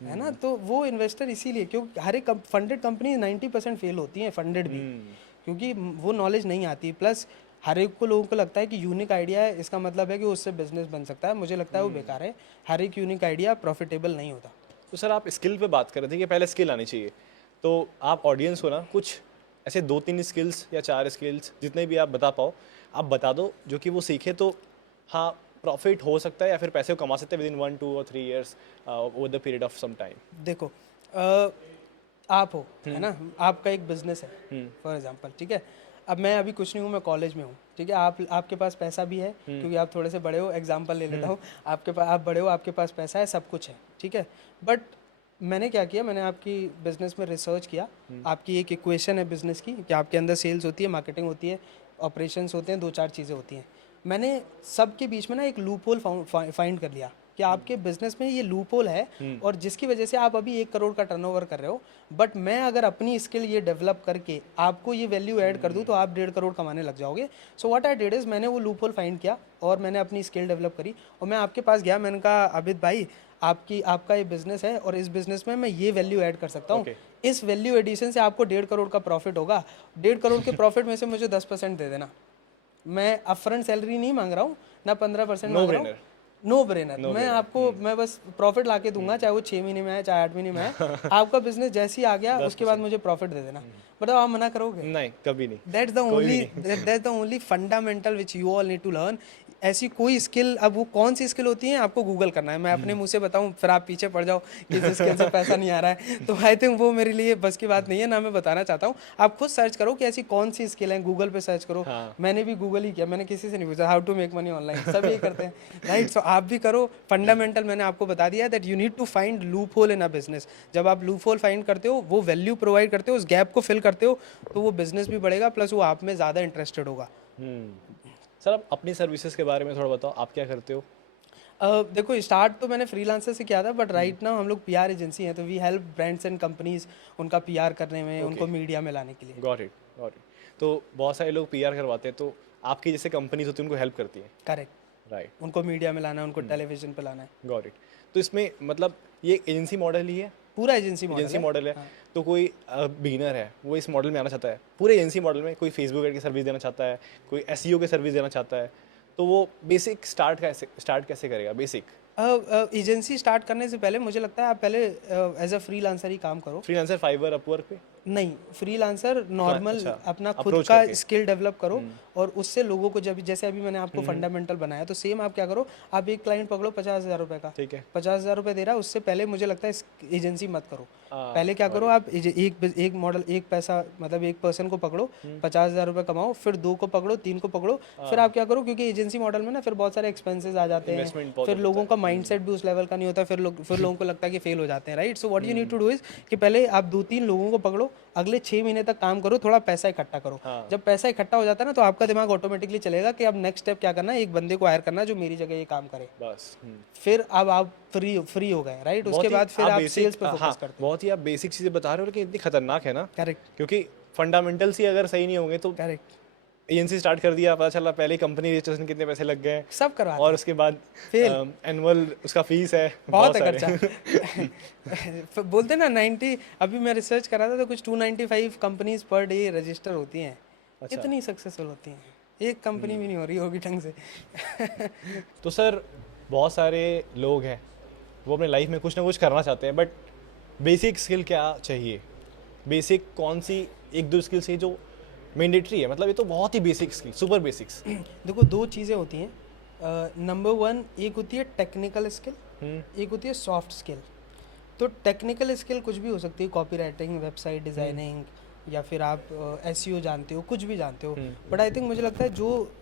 है ना। तो वो इन्वेस्टर इसीलिए, क्योंकि हर एक फंडेड कंपनी 90% फेल होती हैं, फंडेड भी, क्योंकि वो नॉलेज नहीं आती। प्लस हर एक को, लोगों को लगता है कि यूनिक आइडिया है, इसका मतलब है कि उससे बिजनेस बन सकता है। मुझे लगता है वो बेकार है। हर एक यूनिक आइडिया प्रॉफिटेबल नहीं होता। तो सर आप स्किल पे बात कर रहे थे कि पहले स्किल आनी चाहिए, तो आप ऑडियंस को ना कुछ ऐसे 2-3 स्किल्स या 4 स्किल्स जितने भी आप बता पाओ, आप बता दो जो कि वो सीखे तो हाँ प्रॉफिट हो सकता है या फिर पैसे को कमा सकते हैं विद इन 1 2 और 3 years over the period of some time? देखो आप हो, है ना, आपका एक बिजनेस है फॉर एग्जांपल, ठीक है। अब मैं अभी कुछ नहीं हूँ, मैं कॉलेज में हूँ, ठीक है। आपके पास पैसा भी है क्योंकि आप थोड़े से बड़े हो, एग्जांपल ले लेता हूँ, आपके पास, आप बड़े हो, आपके पास पैसा है, सब कुछ है, ठीक है। बट मैंने क्या किया, मैंने आपकी बिजनेस में रिसर्च किया। आपकी एक इक्वेशन है बिजनेस की कि आपके अंदर सेल्स होती है, मार्केटिंग होती है, ऑपरेशंस होते हैं, 2-4 चीज़ें होती हैं। मैंने सबके बीच में ना एक लूप होल फाइंड कर लिया कि आपके बिजनेस में ये लूप होल है और जिसकी वजह से आप अभी 1 करोड़ का टर्नओवर कर रहे हो। बट मैं अगर अपनी स्किल ये डेवलप करके आपको ये वैल्यू ऐड कर दूं तो आप 1.5 करोड़ कमाने लग जाओगे। So what I did is, मैंने वो लूप होल फाइंड किया और मैंने अपनी स्किल डेवलप करी और मैं आपके पास गया। मैंने कहा अबिद भाई, आपका ये बिजनेस है और इस बिजनेस में मैं ये वैल्यू ऐड कर सकता हूँ। इस वैल्यू एडिशन से आपको 1.5 करोड़ का प्रॉफिट होगा। 1.5 करोड़ के प्रॉफिट में से मुझे 10% दे देना। मैं अपफ्रंट सैलरी नहीं मांग रहा हूँ, ना 15% मांग रहा हूँ। No brainer. मैं आपको मैं बस प्रॉफिट ला के दूंगा, चाहे वो 6 महीने में है, चाहे 8 महीने में है। आपका बिजनेस जैसे ही आ गया उसके बाद मुझे प्रॉफिट दे देना। बताओ आप मना करोगे? नहीं, कभी नहीं। That's the only fundamental which you all need to learn. ऐसी कोई स्किल, अब वो कौन सी स्किल होती है आपको गूगल करना है। मैं अपने मुंह से बताऊं फिर आप पीछे पड़ जाओ कि इस स्किल से पैसा नहीं आ रहा है, तो आई थिंक वो मेरे लिए बस की बात नहीं है, ना मैं बताना चाहता हूँ। आप खुद सर्च करो कि ऐसी कौन सी स्किल है, गूगल पे सर्च करो। मैंने भी गूगल ही किया, मैंने किसी से नहीं पूछा how to make money online, सब यही करते हैं, राइट। सो आप भी करो। फंडामेंटल मैंने आपको बता दिया that you need to find loophole in a business. जब आप लूप होल फाइंड करते हो, वो वैल्यू प्रोवाइड करते हो, उस गैप को फिल करते हो, तो वो बिजनेस भी बढ़ेगा, प्लस वो आप में ज़्यादा इंटरेस्टेड होगा। सर आप अपनी सर्विसेज के बारे में थोड़ा बताओ, आप क्या करते हो? देखो स्टार्ट तो मैंने फ्रीलांसर से किया था, बट राइट नाउ हम लोग पीआर एजेंसी हैं, तो we help brands and companies उनका पीआर करने में, उनको मीडिया में लाने के लिए। Got it. तो बहुत सारे लोग पीआर करवाते हैं, तो आपकी जैसे कंपनीज होती है उनको हेल्प करती हैं? Correct, right. उनको मीडिया में लाना है, उनको टेलीविजन पे लाना है। Got it. तो इसमें मतलब ये एजेंसी मॉडल ही है? पूरा एजेंसी मॉडल है। तो कोई बिगिनर है, वो इस मॉडल में आना चाहता है, पूरे एजेंसी मॉडल में, कोई फेसबुक एड की सर्विस देना चाहता है, कोई एसईओ की सर्विस देना चाहता है, तो वो बेसिक स्टार्ट कैसे करेगा? बेसिक एजेंसी स्टार्ट करने से पहले मुझे लगता है आप पहले एज अ फ्रीलांसर ही काम करो। फ्रीलांसर, फाइवर, अपवर्क पे? नहीं, फ्रीलांसर नॉर्मल अपना खुद का स्किल डेवलप करो और उससे लोगों को, जब जैसे अभी मैंने आपको फंडामेंटल बनाया, तो सेम आप क्या करो, आप एक क्लाइंट पकड़ो 50,000 रुपये का, ठीक है, 50,000 रुपये दे रहा है, उससे पहले मुझे लगता है एजेंसी मत करो। पहले क्या करो, आप एक मॉडल, एक पैसा, मतलब एक पर्सन को पकड़ो, 50,000 रुपये कमाओ, फिर 2 को पकड़ो, 3 को पकड़ो, फिर आप क्या करो, क्योंकि एजेंसी मॉडल में ना फिर बहुत सारे एक्सपेंसेस आ जाते हैं, फिर लोगों का माइंडसेट भी उस लेवल का नहीं होता, फिर लोगों को लगता है कि फेल हो जाते हैं, right. So what you need to do is कि पहले आप 2-3 लोगों को पकड़ो, अगले 6 महीने तक काम करो, थोड़ा पैसा इकट्ठा करो। जब पैसा इकट्ठा हो जाता है ना, तो आपका दिमाग ऑटोमेटिकली चलेगा कि अब नेक्स्ट स्टेप क्या करना है, एक बंदे को हायर करना जो मेरी जगह ये काम करे, बस। फिर अब आप फ्री हो गए, राइट। उसके बाद फिर आप सेल्स पे फोकस करते हैं। बहुत ही आप बेसिक चीजें बता रहे हो, लेकिन इतनी खतरनाक है ना। करेक्ट, क्योंकि फंडामेंटल्स ही अगर सही नहीं होंगे तो करेक्ट। एजेंसी स्टार्ट कर दिया, पता चला पहले कंपनी रजिस्ट्रेशन कितने पैसे लग गए, सब करवा, और उसके बाद एनुअल उसका फीस है, बहुत है खर्चा। बोलते ना 90, अभी मैं रिसर्च कर रहा था तो कुछ 295 कंपनीज पर डे रजिस्टर होती हैं। अच्छा। इतनी सक्सेसफुल होती हैं, एक कंपनी भी नहीं हो रही होगी ढंग से। तो सर बहुत सारे लोग हैं वो अपने लाइफ में कुछ ना कुछ करना चाहते हैं, बट बेसिक स्किल क्या चाहिए? बेसिक कौन सी 1-2 स्किल से जो मैंडेटरी है, मतलब ये तो बहुत ही बेसिक स्किल, सुपर बेसिक्स। देखो 2 चीज़ें होती हैं। नंबर 1 एक होती है टेक्निकल स्किल, एक होती है सॉफ्ट स्किल। तो टेक्निकल स्किल कुछ भी हो सकती है, कॉपी राइटिंग, वेबसाइट डिज़ाइनिंग, या फिर आप एसईओ जानते हो, कुछ भी जानते हो। बट आई थिंक मुझे लगता है जो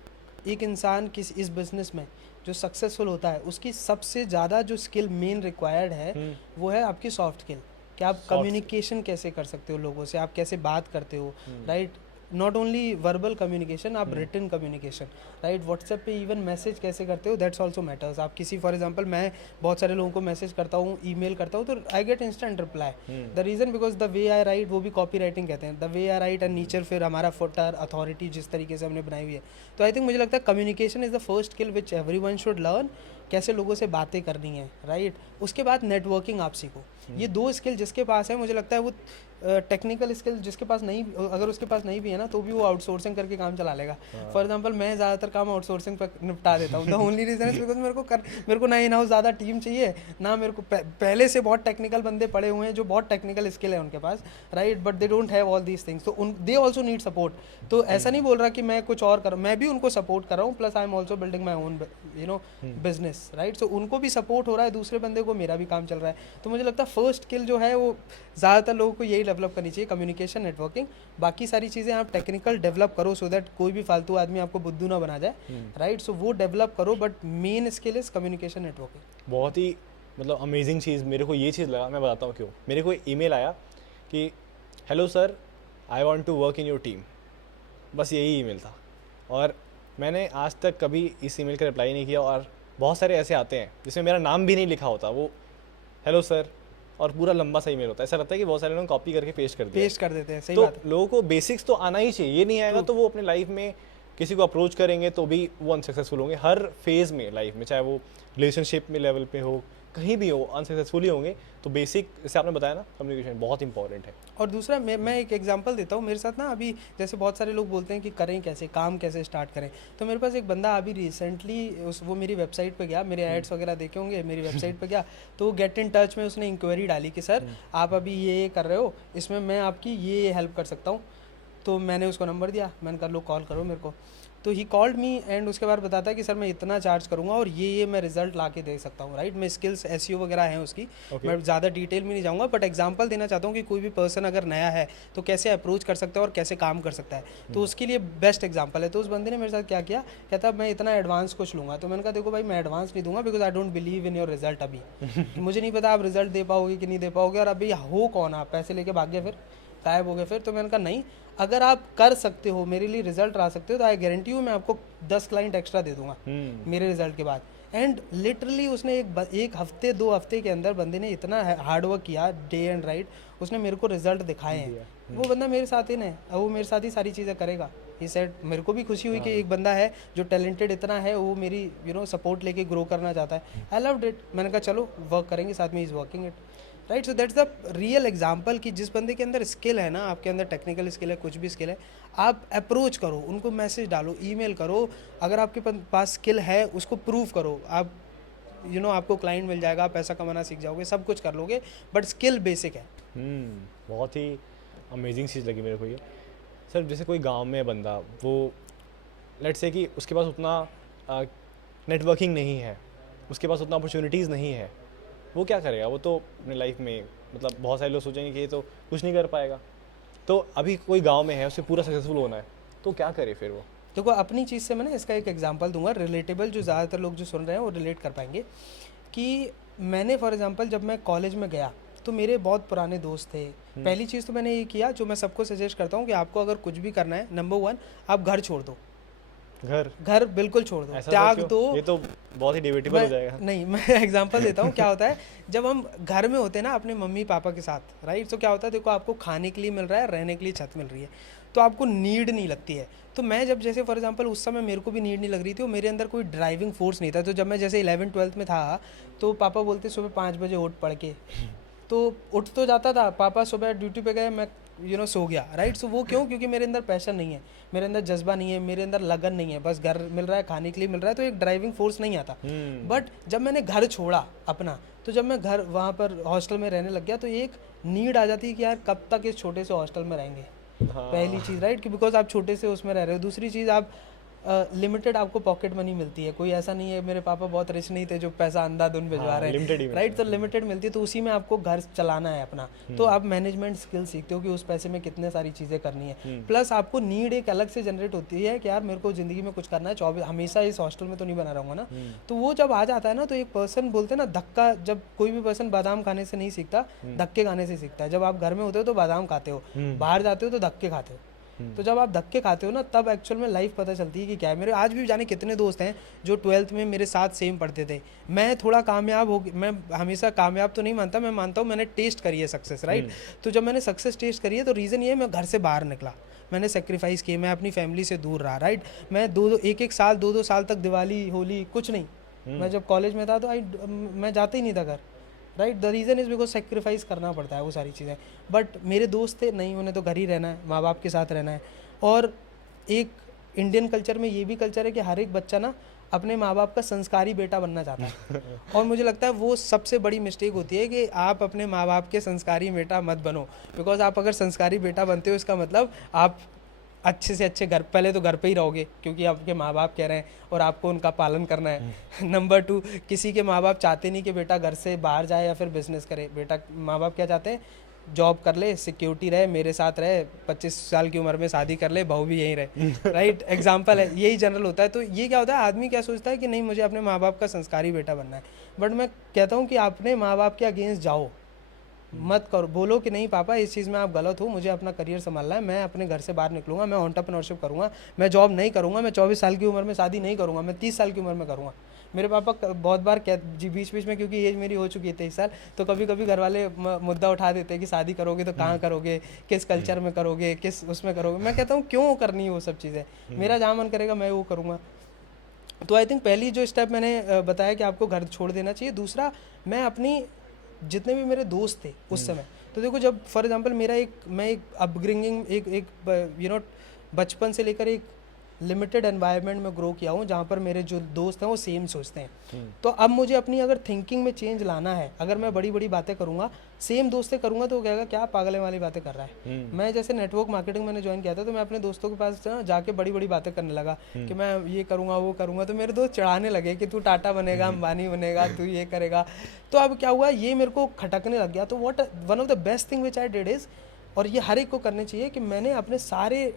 एक इंसान इस बिजनेस में जो सक्सेसफुल होता है, उसकी सबसे ज़्यादा जो स्किल मेन रिक्वायर्ड है वो है आपकी सॉफ्ट स्किल। कि आप कम्युनिकेशन कैसे कर सकते हो लोगों से, आप कैसे बात करते हो, right. Not only verbal communication, आप रिटन कम्युनिकेशन, राइट। व्हाट्सएप पे इवन मैसेज कैसे करते हो, दैट्स ऑल्सो मैटर्स। आप किसी, फॉर एग्जांपल मैं बहुत सारे लोगों को मैसेज करता हूँ, ईमेल करता हूँ, तो I get instant reply. The reason because the way I write, वो भी कॉपी राइटिंग कहते हैं, the way I write and नीचर फिर हमारा फुटर अथॉरिटी जिस तरीके से हमने बनाई हुई है। तो आई थिंक मुझे लगता है communication is the first skill which every one should learn. कैसे लोगों से बातें करनी है, राइट। उसके बाद नेटवर्किंग आप सीखो। ये 2 स्किल जिसके पास है, मुझे लगता है वो टेक्निकल स्किल जिसके पास नहीं, अगर उसके पास नहीं भी है ना, तो भी वो आउटसोर्सिंग करके काम चला लेगा। फॉर एग्जांपल मैं ज़्यादातर काम आउटसोर्सिंग पर निपटा देता हूँ। The only reason is because मेरे को ना इन हाउस ज़्यादा टीम चाहिए, ना मेरे को पहले से बहुत टेक्निकल बंदे पड़े हुए हैं जो बहुत टेक्निकल स्किल है उनके पास, right, but they don't have all these things, तो दे ऑल्सो नीड सपोर्ट। तो ऐसा नहीं बोल रहा कि मैं कुछ और कर, मैं भी उनको सपोर्ट कर रहा हूँ, plus I am also building my own business, right. सो उनको भी सपोर्ट हो रहा है, दूसरे बंदे को मेरा भी काम चल रहा है। तो मुझे लगता है फर्स्ट स्किल जो है वो ज़्यादातर लोगों को यही डेवलप करनी चाहिए, कम्युनिकेशन, नेटवर्किंग। बाकी सारी चीज़ें आप टेक्निकल डेवलप करो सो दैट कोई भी फालतू आदमी आपको बुद्धू ना बना जाए, राइट। सो वो डेवलप करो, but main skill is communication, networking. बहुत ही मतलब अमेजिंग चीज़ मेरे को ये चीज़ लगा, मैं बताता हूँ क्यों। मेरे को ईमेल आया कि hello sir, I want to work in your team, बस यही ईमेल था। और मैंने आज तक कभी इस ईमेल का रिप्लाई नहीं किया। और बहुत सारे ऐसे आते हैं जिसमें मेरा नाम भी नहीं लिखा होता, वो हेलो सर और पूरा लंबा सा ईमेल होता है। ऐसा लगता है कि बहुत सारे लोग कॉपी करके पेस्ट कर देते हैं। सही तो बात है। लोगों को बेसिक्स तो आना ही चाहिए, ये नहीं आएगा तो वो अपने लाइफ में किसी को अप्रोच करेंगे तो भी वो अनसक्सेसफुल होंगे। हर फेज़ में लाइफ में, चाहे वो रिलेशनशिप में लेवल पे हो, कहीं भी हो, अनसक्सेसफुल ही होंगे। तो बेसिक, जैसे आपने बताया ना, कम्युनिकेशन बहुत इंपॉर्टेंट है। और दूसरा मैं एक एग्जांपल देता हूँ। मेरे साथ ना अभी जैसे बहुत सारे लोग बोलते हैं कि करें कैसे, काम कैसे स्टार्ट करें। तो मेरे पास एक बंदा अभी रिसेंटली वो मेरी वेबसाइट पे गया, मेरे एड्स वगैरह देखे होंगे, मेरी वेबसाइट पे गया, तो गेट इन टच में उसने इंक्वायरी डाली कि सर आप अभी ये कर रहे हो, इसमें मैं आपकी ये हेल्प कर सकता हूँ। तो मैंने उसको नंबर दिया, मैंने कहा लो कॉल करो मेरे को। तो ही कॉल्ड मी एंड उसके बाद बताता है कि सर मैं इतना चार्ज करूँगा और ये मैं रिजल्ट ला के दे सकता हूँ, राइट। मैं स्किल्स एसईओ वगैरह हैं उसकी, मैं ज़्यादा डिटेल में नहीं जाऊँगा, बट एग्जांपल देना चाहता हूँ कि कोई भी पर्सन अगर नया है तो कैसे अप्रोच कर सकता है और कैसे काम कर सकता है, तो उसके लिए बेस्ट एग्जाम्पल है। तो उस बंदे ने मेरे साथ क्या किया, कहता मैं इतना एडवांस कुछ लूँगा। तो मैंने कहा देखो भाई, मैं एडवांस नहीं दूंगा because I don't believe in your result अभी। मुझे नहीं पता आप रिजल्ट दे पाओगे कि नहीं दे पाओगे, और अभी हो कौन आप, पैसे लेके भाग गए, फिर गायब हो गए फिर। तो मैंने कहा नहीं, अगर आप कर सकते हो, मेरे लिए रिजल्ट ला सकते हो, तो आई गारंटी हूँ मैं आपको 10 क्लाइंट एक्स्ट्रा दे दूंगा मेरे रिजल्ट के बाद। एंड लिटरली उसने एक हफ्ते 2 हफ्ते के अंदर बंदे ने इतना हार्ड वर्क किया, डे एंड राइट, उसने मेरे को रिजल्ट दिखाए हैं। वो बंदा मेरे साथ ही है, वो मेरे साथ ही सारी चीज़ें करेगा। ये सेट मेरे को भी खुशी हुई कि एक बंदा है जो टैलेंटेड इतना है, वो मेरी सपोर्ट लेके ग्रो करना चाहता है। I loved it. मैंने कहा चलो वर्क करेंगे साथ में, is working it, right. So that's the real example कि जिस बंदे के अंदर स्किल है ना, आपके अंदर टेक्निकल स्किल है, कुछ भी स्किल है, आप अप्रोच करो, उनको मैसेज डालो, ईमेल करो। अगर आपके पास स्किल है उसको प्रूव करो। आप आपको क्लाइंट मिल जाएगा, आप पैसा कमाना सीख जाओगे, सब कुछ कर लोगे, बट स्किल बेसिक है। बहुत ही अमेजिंग चीज़ लगी मेरे को ये। सर जैसे कोई गांव में बंदा, वो लेट्स से कि उसके पास उतना नेटवर्किंग नहीं है, उसके पास उतना अपॉर्चुनिटीज़ नहीं है, वो क्या करेगा? वो तो अपने लाइफ में मतलब बहुत सारे लोग सोचेंगे कि ये तो कुछ नहीं कर पाएगा। तो अभी कोई गांव में है, उसे पूरा सक्सेसफुल होना है, तो क्या करे फिर वो? देखो अपनी चीज़ से मैं ना इसका एक एग्जांपल दूंगा, रिलेटेबल, जो ज़्यादातर लोग जो सुन रहे हैं वो रिलेट कर पाएंगे। कि मैंने फॉर एग्जांपल जब मैं कॉलेज में गया तो मेरे बहुत पुराने दोस्त थे। पहली चीज़ तो मैंने ये किया, जो मैं सबको सजेस्ट करता हूँ कि आपको अगर कुछ भी करना है, नंबर 1 आप घर छोड़ दो। घर बिल्कुल छोड़ दो, त्याग दो। ये तो बहुत ही डिबेटेबल हो जाएगा। नहीं, मैं एग्जांपल देता हूँ। क्या होता है जब हम घर में होते हैं ना अपने मम्मी पापा के साथ, राइट, तो क्या होता है, देखो आपको खाने के लिए मिल रहा है, रहने के लिए छत मिल रही है, तो आपको नीड नहीं लगती है। तो मैं जब जैसे फॉर एग्जांपल उस समय मेरे को भी नीड नहीं लग रही थी, और मेरे अंदर कोई ड्राइविंग फोर्स नहीं था। तो जब मैं जैसे 11th-12th में था, तो पापा बोलते सुबह 5 बजे उठ पढ़ के, तो उठ तो जाता था। पापा सुबह ड्यूटी पे गए, मैं सो गया, राइट। सो वो क्यों? क्योंकि मेरे अंदर पैशन नहीं है, मेरे अंदर जज्बा नहीं है, मेरे अंदर लगन नहीं है, बस घर मिल रहा है, खाने के लिए मिल रहा है, तो एक ड्राइविंग फोर्स नहीं आता। बट जब मैंने घर छोड़ा अपना, तो जब मैं घर वहाँ पर हॉस्टल में रहने लग गया, तो एक नीड आ जाती है कि यार कब तक इस छोटे से हॉस्टल में रहेंगे। पहली चीज़, राइट, कि बिकॉज आप छोटे से उसमें रह रहे हो। दूसरी चीज़, आप लिमिटेड आपको पॉकेट मनी मिलती है। कोई ऐसा नहीं है, मेरे पापा बहुत रिच नहीं थे जो पैसा अंधाधुन भिजवा रहे हैं, राइट। तो लिमिटेड मिलती है, तो उसी में आपको घर चलाना है अपना। तो आप मैनेजमेंट स्किल सीखते हो कि उस पैसे में कितने सारी चीज़ें करनी है। प्लस आपको नीड एक अलग से जनरेट होती है कि यार मेरे को ज़िंदगी में कुछ करना है, 24 हमेशा इस हॉस्टल में तो नहीं बना रहूँगा ना। तो वो जब आ जाता है ना, तो एक पर्सन बोलते हैं ना धक्का, जब कोई भी पर्सन बादाम खाने से नहीं सीखता, धक्के खाने से सीखता है। जब आप घर में होते हो तो बादाम खाते हो, बाहर जाते हो तो धक्के खाते हो। तो जब आप धक्के खाते हो ना, तब एक्चुअल में लाइफ पता चलती है कि क्या है। मेरे आज भी जाने कितने दोस्त हैं जो 12th में मेरे साथ सेम पढ़ते थे। मैं थोड़ा कामयाब हो गया, मैं हमेशा कामयाब तो नहीं मानता, मैं मानता हूँ मैंने टेस्ट करी है सक्सेस, राइट। तो जब मैंने सक्सेस टेस्ट करी है, तो रीज़न ये है मैं घर से बाहर निकला, मैंने सेक्रीफाइस किए, मैं अपनी फैमिली से दूर रहा, राइट। मैं 1-1 साल 2-2 साल तक दिवाली होली कुछ नहीं, मैं जब कॉलेज में था तो मैं जाता ही नहीं था घर, right. The reason is because sacrifice करना पड़ता है वो सारी चीज़ें। बट मेरे दोस्त थे, नहीं उन्हें तो घर ही रहना है, माँ बाप के साथ रहना है। और एक इंडियन कल्चर में ये भी कल्चर है कि हर एक बच्चा ना अपने माँ बाप का संस्कारी बेटा बनना चाहता है। और मुझे लगता है वो सबसे बड़ी मिस्टेक होती है कि आप अपने माँ बाप के संस्कारी बेटा मत बनो। बिकॉज आप अगर संस्कारी बेटा बनते हो इसका मतलब आप अच्छे से अच्छे घर, पहले तो घर पे ही रहोगे क्योंकि आपके माँ बाप कह रहे हैं और आपको उनका पालन करना है। नंबर 2, किसी के माँ बाप चाहते नहीं कि बेटा घर से बाहर जाए या फिर बिजनेस करे। बेटा माँ बाप क्या चाहते हैं, जॉब कर ले, सिक्योरिटी रहे, मेरे साथ रहे, 25 साल की उम्र में शादी कर ले, बहू भी यहीं रहे, राइट। एग्जाम्पल है, यही जनरल होता है। तो ये क्या होता है, आदमी क्या सोचता है कि नहीं मुझे अपने माँ बाप का संस्कारी बेटा बनना है। बट मैं कहता हूँ कि अपने माँ बाप के अगेंस्ट जाओ मत करो, बोलो कि नहीं पापा इस चीज़ में आप गलत हो, मुझे अपना करियर संभालना है, मैं अपने घर से बाहर निकलूंगा, मैं एंटरप्रेन्योरशिप करूंगा, मैं जॉब नहीं करूंगा, मैं 24 साल की उम्र में शादी नहीं करूंगा, मैं 30 साल की उम्र में करूंगा। मेरे पापा बहुत बार जी बीच बीच में, क्योंकि एज मेरी हो चुकी है 23 साल, तो कभी कभी घर वाले मुद्दा उठा देते हैं कि शादी करोगे तो कहाँ करोगे, किस कल्चर में करोगे, किस उसमें करोगे। मैं कहता हूँ क्यों करनी है वो सब चीज़ें, मेरा जहाँ मन करेगा मैं वो करूँगा। तो आई थिंक पहली जो स्टेप मैंने बताया कि आपको घर छोड़ देना चाहिए। दूसरा, मैं अपनी जितने भी मेरे दोस्त थे उस समय, तो देखो जब फॉर एग्जांपल मैं एक अपब्रिंगिंग एक बचपन से लेकर एक लिमिटेड एनवायरनमेंट में ग्रो किया हूँ जहाँ पर मेरे जो दोस्त हैं वो सेम सोचते हैं। तो अब मुझे अपनी अगर थिंकिंग में चेंज लाना है, अगर मैं बड़ी बड़ी बातें करूँगा, सेम दोस्त से करूँगा तो वो कहेगा क्या पागले वाली बातें कर रहा है। मैं जैसे नेटवर्क मार्केटिंग मैंने ज्वाइन किया था तो मैं अपने दोस्तों के पास जाके बड़ी बड़ी बातें करने लगा कि मैं ये करूँगा वो करूँगा। तो मेरे दोस्त चिढ़ाने लगे कि तू टाटा बनेगा, अंबानी बनेगा, तू ये करेगा। तो अब क्या हुआ, ये मेरे को खटकने लग गया। तो what one of the best thing which I did is, और ये हर एक को करनी चाहिए, कि मैंने अपने सारे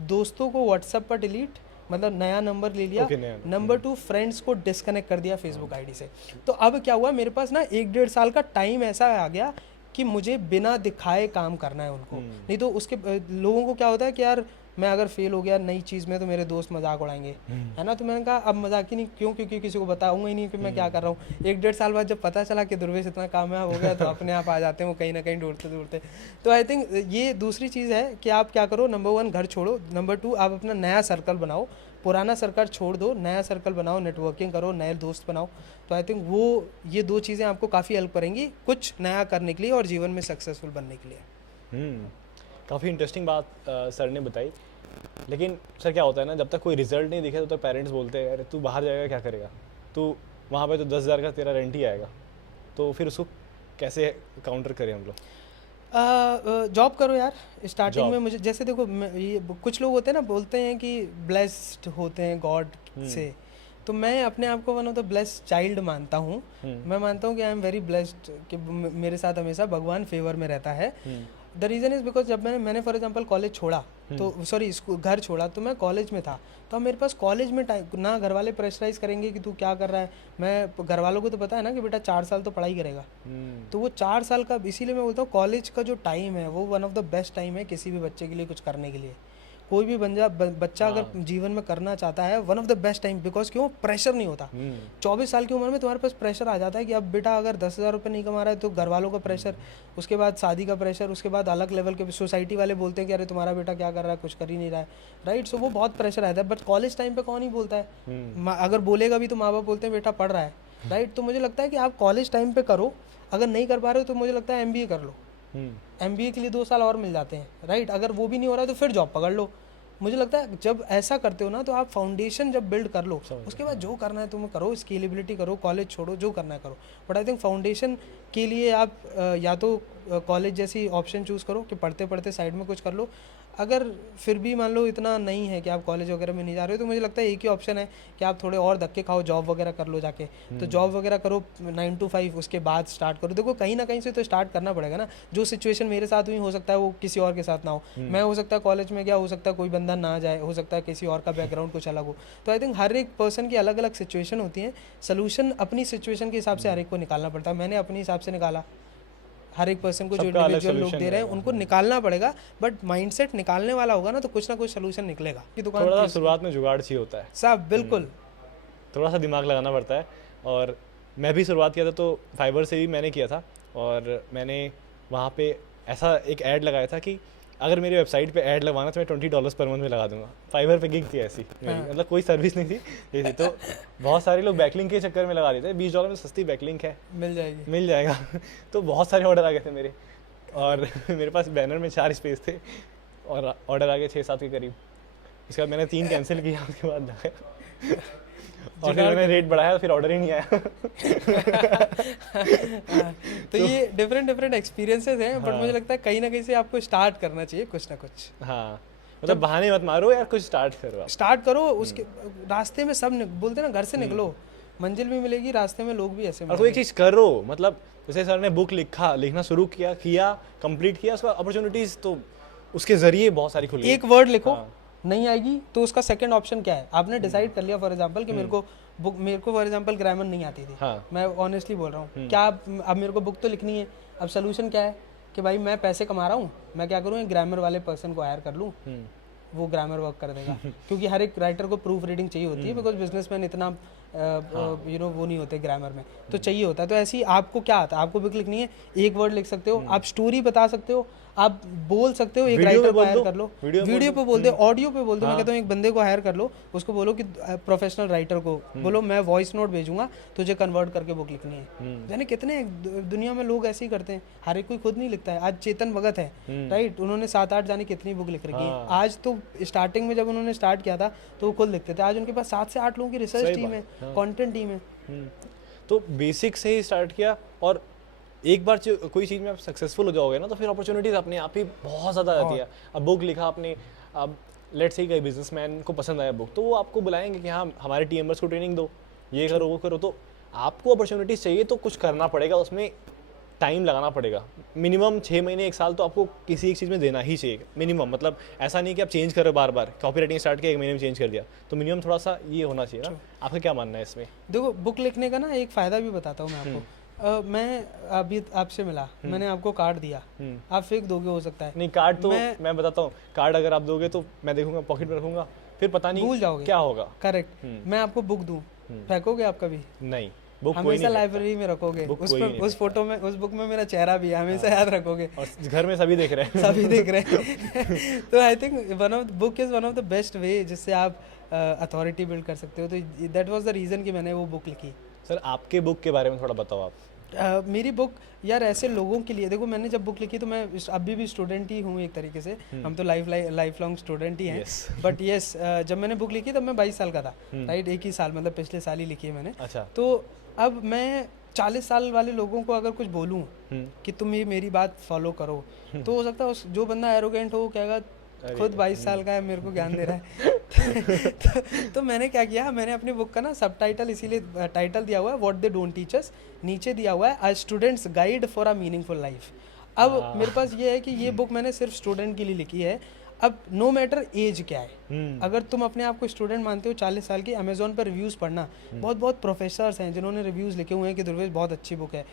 दोस्तों को व्हाट्सएप पर डिलीट, मतलब नया नंबर ले लिया। नंबर 2, फ्रेंड्स को डिस्कनेक्ट कर दिया फेसबुक आईडी से। तो अब क्या हुआ, मेरे पास ना 1-1.5 साल का टाइम ऐसा आ गया कि मुझे बिना दिखाए काम करना है उनको। नहीं तो उसके लोगों को क्या होता है कि यार मैं अगर फेल हो गया नई चीज़ में तो मेरे दोस्त मजाक उड़ाएंगे, है ना। तो मैंने कहा अब मजाक ही नहीं, क्योंकि किसी को बताऊंगा ही नहीं कि मैं क्या कर रहा हूँ। 1-1.5 साल बाद जब पता चला कि दुर्वेश इतना कामयाब हो गया तो अपने आप आ जाते हैं वो कहीं ना कहीं ढूंढते ढूंढते। तो आई थिंक ये दूसरी चीज़ है कि आप क्या करो, नंबर 1 घर छोड़ो, नंबर 2 आप अपना नया सर्कल बनाओ, पुराना सर्कल छोड़ दो, नया सर्कल बनाओ, नेटवर्किंग करो, नए दोस्त बनाओ। तो आई थिंक ये 2 चीज़ें आपको काफ़ी हेल्प करेंगी कुछ नया करने के लिए और जीवन में सक्सेसफुल बनने के लिए। काफ़ी इंटरेस्टिंग बात सर ने बताई। लेकिन सर क्या होता है ना, जब तक कोई रिजल्ट नहीं दिखे तो पेरेंट्स बोलते हैं अरे तू बाहर जाएगा क्या करेगा, तू वहाँ पे तो 10,000 का तेरा रेंट ही आएगा। तो फिर उसको कैसे काउंटर करें हम लोग? जॉब करो यार। स्टार्टिंग में मुझे जैसे देखो ये कुछ लोग होते हैं ना, बोलते हैं कि ब्लेस्ड होते हैं गॉड से, तो मैं अपने आप को one of the blessed child मानता हूँ। मैं मानता हूँ कि आई एम वेरी ब्लेस्ड कि मेरे साथ हमेशा भगवान फेवर में रहता है। द रीज़न इज़ बिकॉज जब मैंने फॉर एग्जांपल कॉलेज छोड़ा, तो सॉरी घर छोड़ा, तो मैं कॉलेज में था। तो मेरे पास कॉलेज में टाइम ना, घर वाले प्रेशराइज करेंगे कि तू क्या कर रहा है। मैं घर वालों को तो पता है ना कि बेटा 4 साल तो पढ़ाई करेगा। तो वो 4 साल का, इसीलिए मैं बोलता हूँ कॉलेज का जो टाइम है वो one of the best time है किसी भी बच्चे के लिए कुछ करने के लिए। कोई भी बच्चा अगर जीवन में करना चाहता है, one of the best time, because क्यों, प्रेशर नहीं होता। 24 साल की उम्र में तुम्हारे पास प्रेशर आ जाता है कि अब बेटा अगर 10,000 रुपये नहीं कमा रहा है तो घर वालों का प्रेशर, उसके बाद शादी का प्रेशर, उसके बाद अलग लेवल के सोसाइटी वाले बोलते हैं कि अरे तुम्हारा बेटा क्या कर रहा है, कुछ कर ही नहीं रहा है, राइट। सो वो बहुत प्रेशर आता है। बट कॉलेज टाइम पे कौन ही बोलता है, अगर बोलेगा भी तो माँ बाप बोलते हैं बेटा पढ़ रहा है, राइट। तो मुझे लगता है कि आप कॉलेज टाइम पे करो, अगर नहीं कर पा रहे हो तो मुझे लगता है MBA कर लो। MBA के लिए 2 साल और मिल जाते हैं, राइट। अगर वो भी नहीं हो रहा है तो फिर जॉब पकड़ लो। मुझे लगता है जब ऐसा करते हो ना तो आप फाउंडेशन जब बिल्ड कर लो, उसके बाद जो करना है तुम्हें करो, स्केलेबिलिटी करो, कॉलेज छोड़ो, जो करना है करो। बट आई थिंक फाउंडेशन के लिए आप या तो कॉलेज जैसी ऑप्शन चूज़ करो कि पढ़ते पढ़ते साइड में कुछ कर लो। अगर फिर भी मान लो इतना नहीं है कि आप कॉलेज वगैरह में नहीं जा रहे हो, तो मुझे लगता है एक ही ऑप्शन है कि आप थोड़े और धक्के खाओ, जॉब वगैरह कर लो जाके। तो जॉब वगैरह करो 9 to 5, उसके बाद स्टार्ट करो। देखो कहीं ना कहीं से तो स्टार्ट करना पड़ेगा ना। जो सिचुएशन मेरे साथ हुई, हो सकता है वो किसी और के साथ ना हो। मैं हो सकता है कॉलेज में गया, हो सकता है कोई बंदा ना जाए, हो सकता है किसी और का बैकग्राउंड कुछ अलग हो। तो आई थिंक हर एक पर्सन की अलग अलग सिचुएशन होती है, सोल्यूशन अपनी सिचुएशन के हिसाब से हर एक को निकालना पड़ता है। मैंने अपने हिसाब से निकाला, हर एक पर्सन को जो इंडिविजुअल लोग दे रहे हैं उनको निकालना पड़ेगा। बट माइंडसेट निकालने वाला होगा ना तो कुछ ना कुछ सोल्यूशन निकलेगा। की दुकान थोड़ा सा शुरुआत में जुगाड़ चाहिए होता है साहब, बिल्कुल थोड़ा सा दिमाग लगाना पड़ता है। और मैं भी शुरुआत किया था तो फाइबर से भी मैंने किया था, और मैंने वहाँ पे ऐसा एक ऐड लगाया था कि अगर मेरी वेबसाइट पे ऐड लगवाना तो मैं $20 पर मंथ में लगा दूंगा। फाइवर पे गिग थी ऐसी मेरी, मतलब कोई सर्विस नहीं थी ये थी। तो बहुत सारे लोग बैकलिंक के चक्कर में लगा देते हैं, $20 में सस्ती बैकलिंक है, मिल जाएगा। तो बहुत सारे ऑर्डर आ गए थे मेरे, और मेरे पास बैनर में 4 स्पेस थे और ऑर्डर आ गए 6-7 के करीब। इसके बाद मैंने 3 कैंसिल किया, उसके बाद और फिर मैंने रेट बढ़ाया, फिर ऑर्डर ही नहीं आया। तो ये डिफरेंट एक्सपीरियंसेस हैं, बट मुझे लगता है कहीं ना कहीं से आपको स्टार्ट करना चाहिए कुछ ना कुछ। हाँ, मतलब बहाने मत मारो यार, कुछ स्टार्ट करो। उसके रास्ते में सब बोलते हैं ना, घर से निकलो मंजिल भी मिलेगी, रास्ते में लोग भी ऐसे और कोई एक चीज़ करो। मतलब जैसे सर ने बुक लिखना शुरू किया कंप्लीट किया, उसका अपॉर्चुनिटीज तो उसके जरिए बहुत सारी खुली। एक वर्ड लिखो, नहीं आएगी तो उसका सेकंड ऑप्शन क्या है, आपने डिसाइड कर लिया। फॉर एग्जांपल कि मेरे को फॉर एग्जांपल ग्रामर नहीं आती थी, मैं ऑनेस्टली बोल रहा हूँ, क्या अब मेरे को बुक तो लिखनी है। अब सोल्यूशन क्या है कि भाई मैं पैसे कमा रहा हूँ, मैं क्या करूँ, एक ग्रामर वाले पर्सन को हायर कर लूँ, वो ग्रामर वर्क कर देगा। क्योंकि हर एक राइटर को प्रूफ रीडिंग चाहिए होती है, बिकॉज बिजनेसमैन इतना वो नहीं होते ग्रामर में, तो चाहिए होता है। तो ऐसे ही आपको क्या आता है, आपको बुक लिखनी है, एक वर्ड लिख सकते हो, आप स्टोरी बता सकते हो, आप बोल सकते हो, एक राइटर को हायर कर लो, वीडियो पे बोल दो, ऑडियो पे बोल दो। मैं कहता हूँ एक बंदे को हायर कर लो, उसको बोलो कि प्रोफेशनल राइटर को बोलो मैं वॉइस नोट भेजूंगा, तुझे कन्वर्ट करके बुक लिखनी है। यानी कितने दुनिया में लोग ऐसे ही करते हैं, हर एक कोई खुद नहीं लिखता है। आज चेतन भगत है, राइट, उन्होंने 7-8 जाने कितनी बुक लिख रखी है। आज तो स्टार्टिंग में जब उन्होंने स्टार्ट किया था तो वो खुद लिखते थे, आज उनके पास 7 से 8 लोगों की रिसर्च टीम है, कंटेंट टीम है। तो बेसिक से ही स्टार्ट किया, और एक बार कोई चीज़ में आप सक्सेसफुल हो जाओगे ना, तो फिर अपॉर्चुनिटीज अपने आप ही बहुत ज़्यादा आती है। अब बुक लिखा आपने, अब लेट्स से कई बिजनेसमैन को पसंद आया बुक, तो वो आपको बुलाएंगे कि हाँ हमारे टीम मेंबर्स को ट्रेनिंग दो, ये करो वो करो। तो आपको अपॉर्चुनिटीज चाहिए तो कुछ करना पड़ेगा, उसमें टाइम लगाना पड़ेगा। मिनिमम 6 महीने 1 साल तो आपको किसी एक चीज़ में देना ही चाहिए मिनिमम। मतलब ऐसा नहीं कि आप चेंज करो बार बार, कॉपी राइटिंग स्टार्ट किया 1 महीने में चेंज कर दिया, तो मिनिमम थोड़ा सा ये होना चाहिए ना। आपका क्या मानना है इसमें? देखो, बुक लिखने का ना एक फ़ायदा भी बताता हूँ मैं आपको। मैं अभी आपसे मिला, मैंने आपको कार्ड दिया, आप फेंक दोगे हो सकता है। नहीं, कार्ड तो मैं बताता हूँ, कार्ड अगर आप दोगे तो मैं देखूंगा, पॉकेट में रखूंगा, फिर पता नहीं भूल जाओगे क्या होगा। करेक्ट। मैं आपको बुक दूं, फेंकोगे आप कभी? नहीं, बुक हमेशा लाइब्रेरी में रखोगे, उस फोटो में, उस बुक में मेरा चेहरा भी है, हमेशा याद रखोगे, और घर में सभी देख रहे हैं। सभी देख रहे हैं। तो I think book is one of the best way जिससे आप अथॉरिटी बिल्ड कर सकते हो। तो दैट वाज द रीज़न कि मैंने वो बुक लिखी। सर आपके बुक के बारे में थोड़ा बताओ आप। मेरी बुक यार ऐसे लोगों के लिए, देखो मैंने जब बुक लिखी तो मैं अभी भी स्टूडेंट ही हूँ एक तरीके से, हम तो लाइफ लॉन्ग स्टूडेंट ही हैं। बट यस, जब मैंने बुक लिखी तब मैं 22 साल का था, राइट, एक ही साल, मतलब पिछले साल ही लिखी है मैंने। अच्छा। तो अब मैं 40 साल वाले लोगों को अगर कुछ बोलूँ कि तुम ये मेरी बात फॉलो करो, तो हो सकता है जो बंदा एरोगेंट हो वो कहेगा खुद 22 साल का है, मेरे को ज्ञान दे रहा है। तो मैंने क्या किया, मैंने अपनी बुक का ना सबटाइटल इसीलिए टाइटल दिया हुआ है what they don't teach us, नीचे दिया हुआ है a students guide for a meaningful life. अब मेरे पास ये है कि ये बुक मैंने सिर्फ स्टूडेंट के लिए लिखी है। अब नो मैटर एज क्या है, अगर तुम अपने आप को स्टूडेंट मानते हो 40 साल की, अमेजोन पर रिव्यूज़ पढ़ना, बहुत प्रोफेसर्स हैं जिन्होंने रिव्यूज़ लिखे हुए हैं कि दुर्वेश बहुत अच्छी बुक है।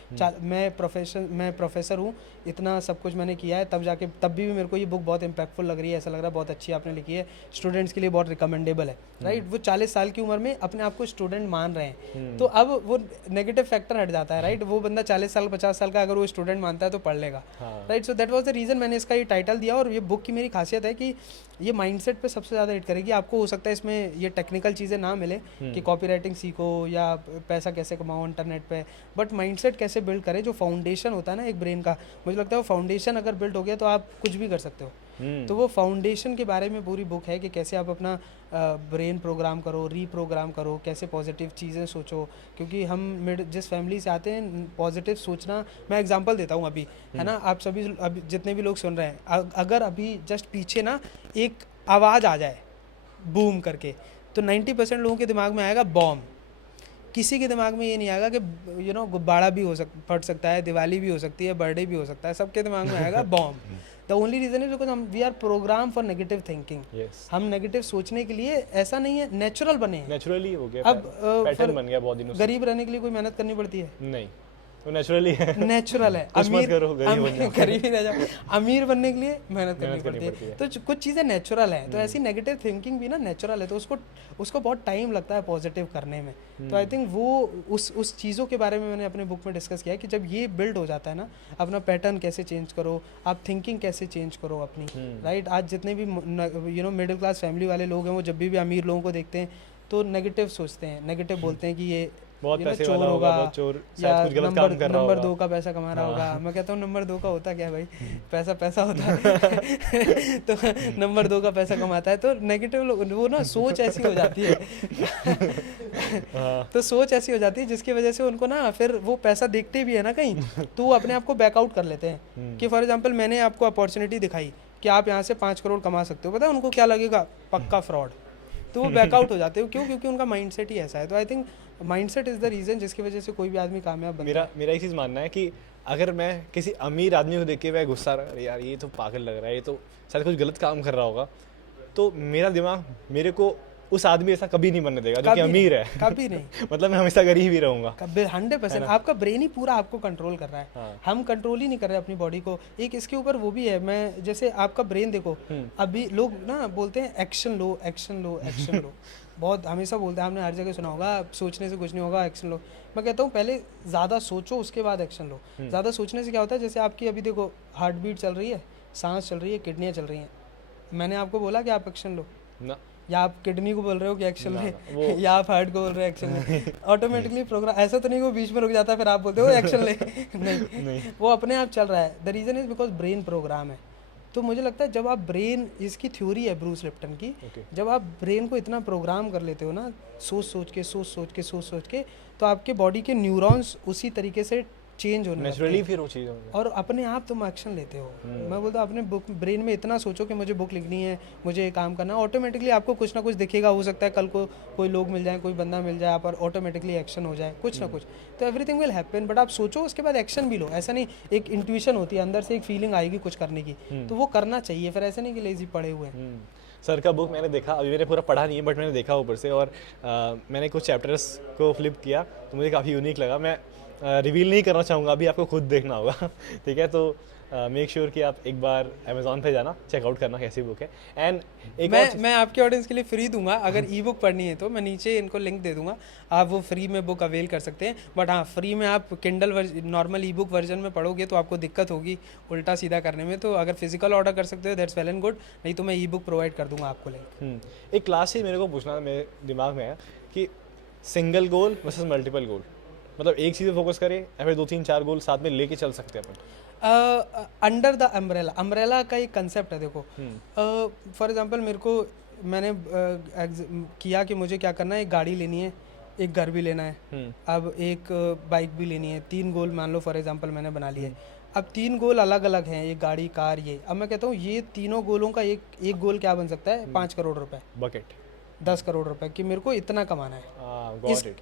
मैं प्रोफेसर हूँ, इतना सब कुछ मैंने किया है, तब भी मेरे को ये बुक बहुत इंपैक्टफुल लग रही है, ऐसा लग रहा है बहुत अच्छी आपने लिखी है, स्टूडेंट्स के लिए बहुत रिकमेंडेबल है, राइट। वो 40 साल की उम्र में अपने आप को स्टूडेंट मान रहे हैं, तो अब वो नेगेटिव फैक्टर हट जाता है, राइट। वो बंदा 40 साल 50 साल का अगर वो स्टूडेंट मानता है तो पढ़ लेगा, right. So that was the reason मैंने इसका ये टाइटल दिया। और ये बुक की मेरी खासियत है कि ये माइंडसेट पे सबसे ज़्यादा हिट करेगी। आपको हो सकता है इसमें ये टेक्निकल चीज़ें ना मिले कि कॉपी राइटिंग सीखो या पैसा कैसे कमाओ इंटरनेट पे, बट माइंडसेट कैसे बिल्ड करें, जो फाउंडेशन होता है ना एक ब्रेन का, मुझे लगता है वो फाउंडेशन अगर बिल्ड हो गया तो आप कुछ भी कर सकते हो। तो वो फाउंडेशन के बारे में पूरी बुक है कि कैसे आप अपना ब्रेन प्रोग्राम करो, रीप्रोग्राम करो, कैसे पॉजिटिव चीज़ें सोचो। क्योंकि हम जिस फैमिली से आते हैं, पॉजिटिव सोचना, मैं एग्जांपल देता हूँ अभी, है ना, आप सभी अभी जितने भी लोग सुन रहे हैं, अगर अभी जस्ट पीछे ना एक आवाज़ आ जाए बूम करके, तो 90% लोगों के दिमाग में आएगा बॉम्ब। किसी के दिमाग में ये नहीं आएगा कि गुब्बारा भी फट सकता है, दिवाली भी हो सकती है, बर्थडे भी हो सकता है, सबके दिमाग में आएगा bomb. The only reason is because we are program for negative thinking. हम नेगेटिव सोचने के लिए, ऐसा नहीं है, नेचुरल बने हैं, नेचुरली हो गया, अब पैटर्न बन गया बहुत दिनों से। गरीब रहने के लिए कोई मेहनत करनी पड़ती है? नहीं, तो नेचुरली है, नेचुरल है। कुछ मत करो, गरीब बन जाओ। गरीब ही रह जाओ। अमीर बनने के लिए मेहनत करनी करनी पड़ती पड़ती है। है। तो कुछ चीज़ें नेचुरल हैं, तो ऐसी नेगेटिव थिंकिंग भी ना नेचुरल है, तो उसको बहुत टाइम लगता है पॉजिटिव करने में। तो आई थिंक वो उस चीज़ों के बारे में मैंने अपने बुक में डिस्कस किया है कि जब ये बिल्ड हो जाता है ना, अपना पैटर्न कैसे चेंज करो, आप थिंकिंग कैसे चेंज करो अपनी, राइट। आज जितने भी मिडिल क्लास फैमिली वाले लोग हैं, वो जब भी अमीर लोगों को देखते हैं तो नेगेटिव सोचते हैं, नेगेटिव बोलते हैं कि ये बहुत ये ना पैसे चोर वाला होगा, होगा, बहुत चोर, या शायद कुछ गलत काम कर रहा नंबर होगा। 2 का पैसा कमा रहा होगा। मैं कहता हूँ नंबर 2 का होता क्या है भाई, पैसा होता है। तो नंबर 2 का पैसा कमाता है, तो नेगेटिव वो ना सोच ऐसी हो जाती है। तो सोच ऐसी हो जाती है जिसकी वजह से उनको ना फिर वो पैसा देखते भी है ना कहीं, तो वो अपने आप को बैकआउट कर लेते हैं कि फॉर एग्जांपल मैंने आपको अपॉर्चुनिटी दिखाई कि आप यहाँ से 5 करोड़ कमा सकते हो, पता है उनको क्या लगेगा, पक्का फ्रॉड। तो वो बैकआउट हो जाते हो, क्यों? क्योंकि उनका माइंडसेट ही ऐसा है। तो I think mindset is the reason जिसकी वजह से कोई भी आदमी कामयाब बनता है। मेरा एक चीज़ मानना है कि अगर मैं किसी अमीर आदमी को देख के मैं गुस्सा रहा, अरे यार ये तो पागल लग रहा है, ये तो शायद कुछ गलत काम कर रहा होगा, तो मेरा दिमाग मेरे को उस आदमी ऐसा कभी नहीं बनने देगा जो कि अमीर है। कभी नहीं। मतलब मैं हमेशा गरीब ही रहूंगा। 100% आपका ब्रेन ही पूरा आपको कंट्रोल कर रहा है। हाँ। हम कंट्रोल ही नहीं कर रहे अपनी बॉडी को। एक इसके ऊपर वो भी है, मैं जैसे आपका ब्रेन देखो, अभी लोग ना बोलते हैं एक्शन लो, एक्शन लो, एक्शन लो। बहुत हमेशा बोलते हैं, आपने हर जगह सुना होगा, सोचने से कुछ नहीं होगा, एक्शन लो। मैं कहता हूँ पहले ज़्यादा सोचो, उसके बाद एक्शन लो। ज़्यादा सोचने से क्या होता है, जैसे आपकी अभी देखो हार्ट बीट चल रही है, सांस चल रही है, किडनियाँ चल रही हैं, मैंने आपको बोला कि आप एक्शन लो, ना या आप किडनी को बोल रहे हो कि एक्शन ना, ले, या आप हार्ट को बोल रहे हो एक्शन ले, ऑटोमेटिकली प्रोग्राम ऐसा तो नहीं कि वो बीच में रुक जाता है फिर आप बोलते हो एक्शन ले। नहीं, वो अपने आप चल रहा है। The reason is because brain program है। तो मुझे लगता है जब आप ब्रेन, इसकी थ्योरी है ब्रूस लिप्टन की, जब आप ब्रेन को इतना प्रोग्राम कर लेते हो ना, सोच के, तो आपके बॉडी के न्यूरॉन्स उसी तरीके से चेंज होने लगते नेचुरली हैं फिर वो चीज़ होगी। और अपने आप तुम एक्शन लेते हो। मैं बोलता हूँ अपने बुक ब्रेन में इतना सोचो कि मुझे बुक लिखनी है, मुझे ये काम करना है, ऑटोमेटिकली आपको कुछ ना कुछ दिखेगा। हो सकता है कल को कोई लोग मिल जाए, कोई बंदा मिल जाए, आप ऑटोमेटिकली एक्शन हो जाए, कुछ ना कुछ। तो एवरीथिंग विल हैपन, बट आप सोचो उसके बाद एक्शन भी लो। ऐसा नहीं, एक इंट्यूशन होती है अंदर से, एक फीलिंग आएगी कुछ करने की, तो वो करना चाहिए। फिर ऐसा नहीं कि लेजी पड़े हुए हैं। सर का बुक मैंने देखा, अभी मैंने पूरा पढ़ा नहीं है बट मैंने देखा ऊपर से, और मैंने कुछ चैप्टर्स को फ्लिप किया तो मुझे काफ़ी यूनिक लगा। मैं रिवील नहीं करना चाहूँगा, अभी आपको खुद देखना होगा। ठीक है, तो मेक श्योर कि आप एक बार अमेज़ॉन पे जाना, चेकआउट करना कैसी बुक है। एंड एक मैं आपके ऑडियंस के लिए फ्री दूंगा, अगर ई बुक पढ़नी है तो मैं नीचे इनको लिंक दे दूंगा, आप वो फ्री में बुक अवेल कर सकते हैं। बट हाँ, फ्री में आप किंडल नॉर्मल ई बुक वर्जन में पढ़ोगे तो आपको दिक्कत होगी उल्टा सीधा करने में। तो अगर फिजिकल ऑर्डर कर सकते हो दैट्स वेल एंड गुड, नहीं तो मैं ई बुक प्रोवाइड कर दूंगा आपको लिंक। एक क्लास ही मेरे को पूछना, मेरे दिमाग में है कि सिंगल गोल वर्सेस मल्टीपल गोल, मतलब एक चीज़ पे फोकस करें या फिर 2-3-4 गोल साथ में लेके चल सकते हैं अपन। अंडर द अम्ब्रेला का एक कंसेप्ट है। देखो फॉर एग्जांपल मैंने किया कि मुझे क्या करना है, एक गाड़ी लेनी है, एक घर भी लेना है, अब एक बाइक भी लेनी है। 3 गोल मान लो फॉर एग्जांपल मैंने बना लिए। अब 3 गोल अलग अलग हैं, एक गाड़ी, कार, ये। अब मैं कहता हूँ ये तीनों गोलों का एक गोल क्या बन सकता है, 5 करोड़ रुपए, बकेट 10 करोड़ रुपए, कि मेरे को इतना कमाना है।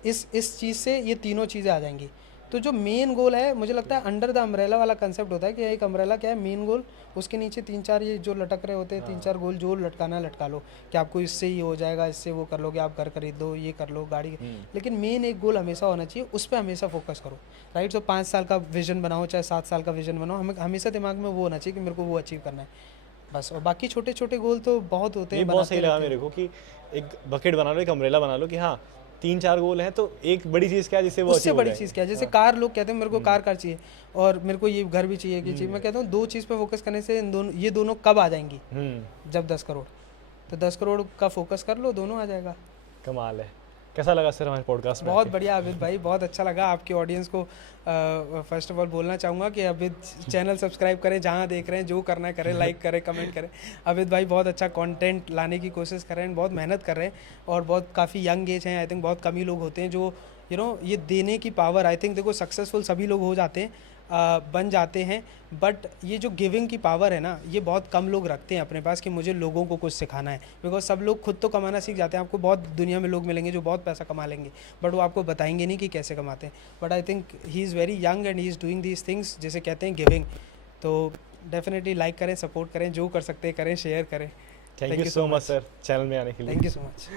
इस चीज़ से ये तीनों चीज़ें आ जाएंगी। तो जो मेन गोल है, मुझे लगता है अंडर द अम्ब्रेला वाला कंसेप्ट होता है कि एक अम्ब्रेला क्या है, मेन गोल, उसके नीचे 3-4 ये जो लटक रहे होते हैं, 3-4 गोल जो लटकाना लटका लो, कि आपको इससे ये हो जाएगा, इससे वो कर लोगे, आप घर खरीद दो, ये कर लो, गाड़ी। लेकिन मेन एक गोल हमेशा होना चाहिए, उस पर हमेशा फोकस करो, राइट। तो 5 साल का विजन बनाओ, चाहे 7 साल का विजन बनाओ, हमें हमेशा दिमाग में वो होना चाहिए कि मेरे को वो अचीव करना है, बस। और बाकी छोटे छोटे गोल तो बहुत होते हैं। बहुत सही लगा मेरे को कि एक बकेट बना लो, एक अम्ब्रेला बना लो, कि हाँ 3-4 गोल हैं तो एक बड़ी चीज़ क्या है जिससे वो उससे बड़ी चीज़ क्या है। जैसे कार, लोग कहते हैं मेरे को कार चाहिए और मेरे को ये घर भी चाहिए कि चाहिए। मैं कहता हूँ 2 चीज़ पे फोकस करने से ये दोनों कब आ जाएंगी, जब 10 करोड़। तो 10 करोड़ का फोकस कर लो, दोनों आ जाएगा। कमाल है। कैसा लगा सर हमारे पॉडकास्ट में? बहुत बढ़िया अविद भाई, बहुत अच्छा लगा। आपकी ऑडियंस को फर्स्ट ऑफ ऑल बोलना चाहूँगा कि अविद चैनल सब्सक्राइब करें, जहाँ देख रहे हैं, जो करना है करें, लाइक करें, कमेंट करें। अविद भाई बहुत अच्छा कंटेंट लाने की कोशिश कर रहे हैं, बहुत मेहनत कर रहे हैं, और बहुत काफ़ी यंग एज हैं। आई थिंक बहुत कम ही लोग होते हैं जो ये देने की पावर, आई थिंक देखो सक्सेसफुल सभी लोग हो जाते हैं, बन जाते हैं, बट ये जो गिविंग की पावर है ना, ये बहुत कम लोग रखते हैं अपने पास, कि मुझे लोगों को कुछ सिखाना है। बिकॉज सब लोग खुद तो कमाना सीख जाते हैं। आपको बहुत दुनिया में लोग मिलेंगे जो बहुत पैसा कमा लेंगे, बट वो आपको बताएंगे नहीं कि कैसे कमाते हैं। But I think he is very young and he is doing these things, जैसे कहते हैं गिविंग। तो डेफिनेटली लाइक करें, सपोर्ट करें, जो कर सकते हैं करें, शेयर करें। Thank you so much sir channel में आने के लिए। Thank you so much.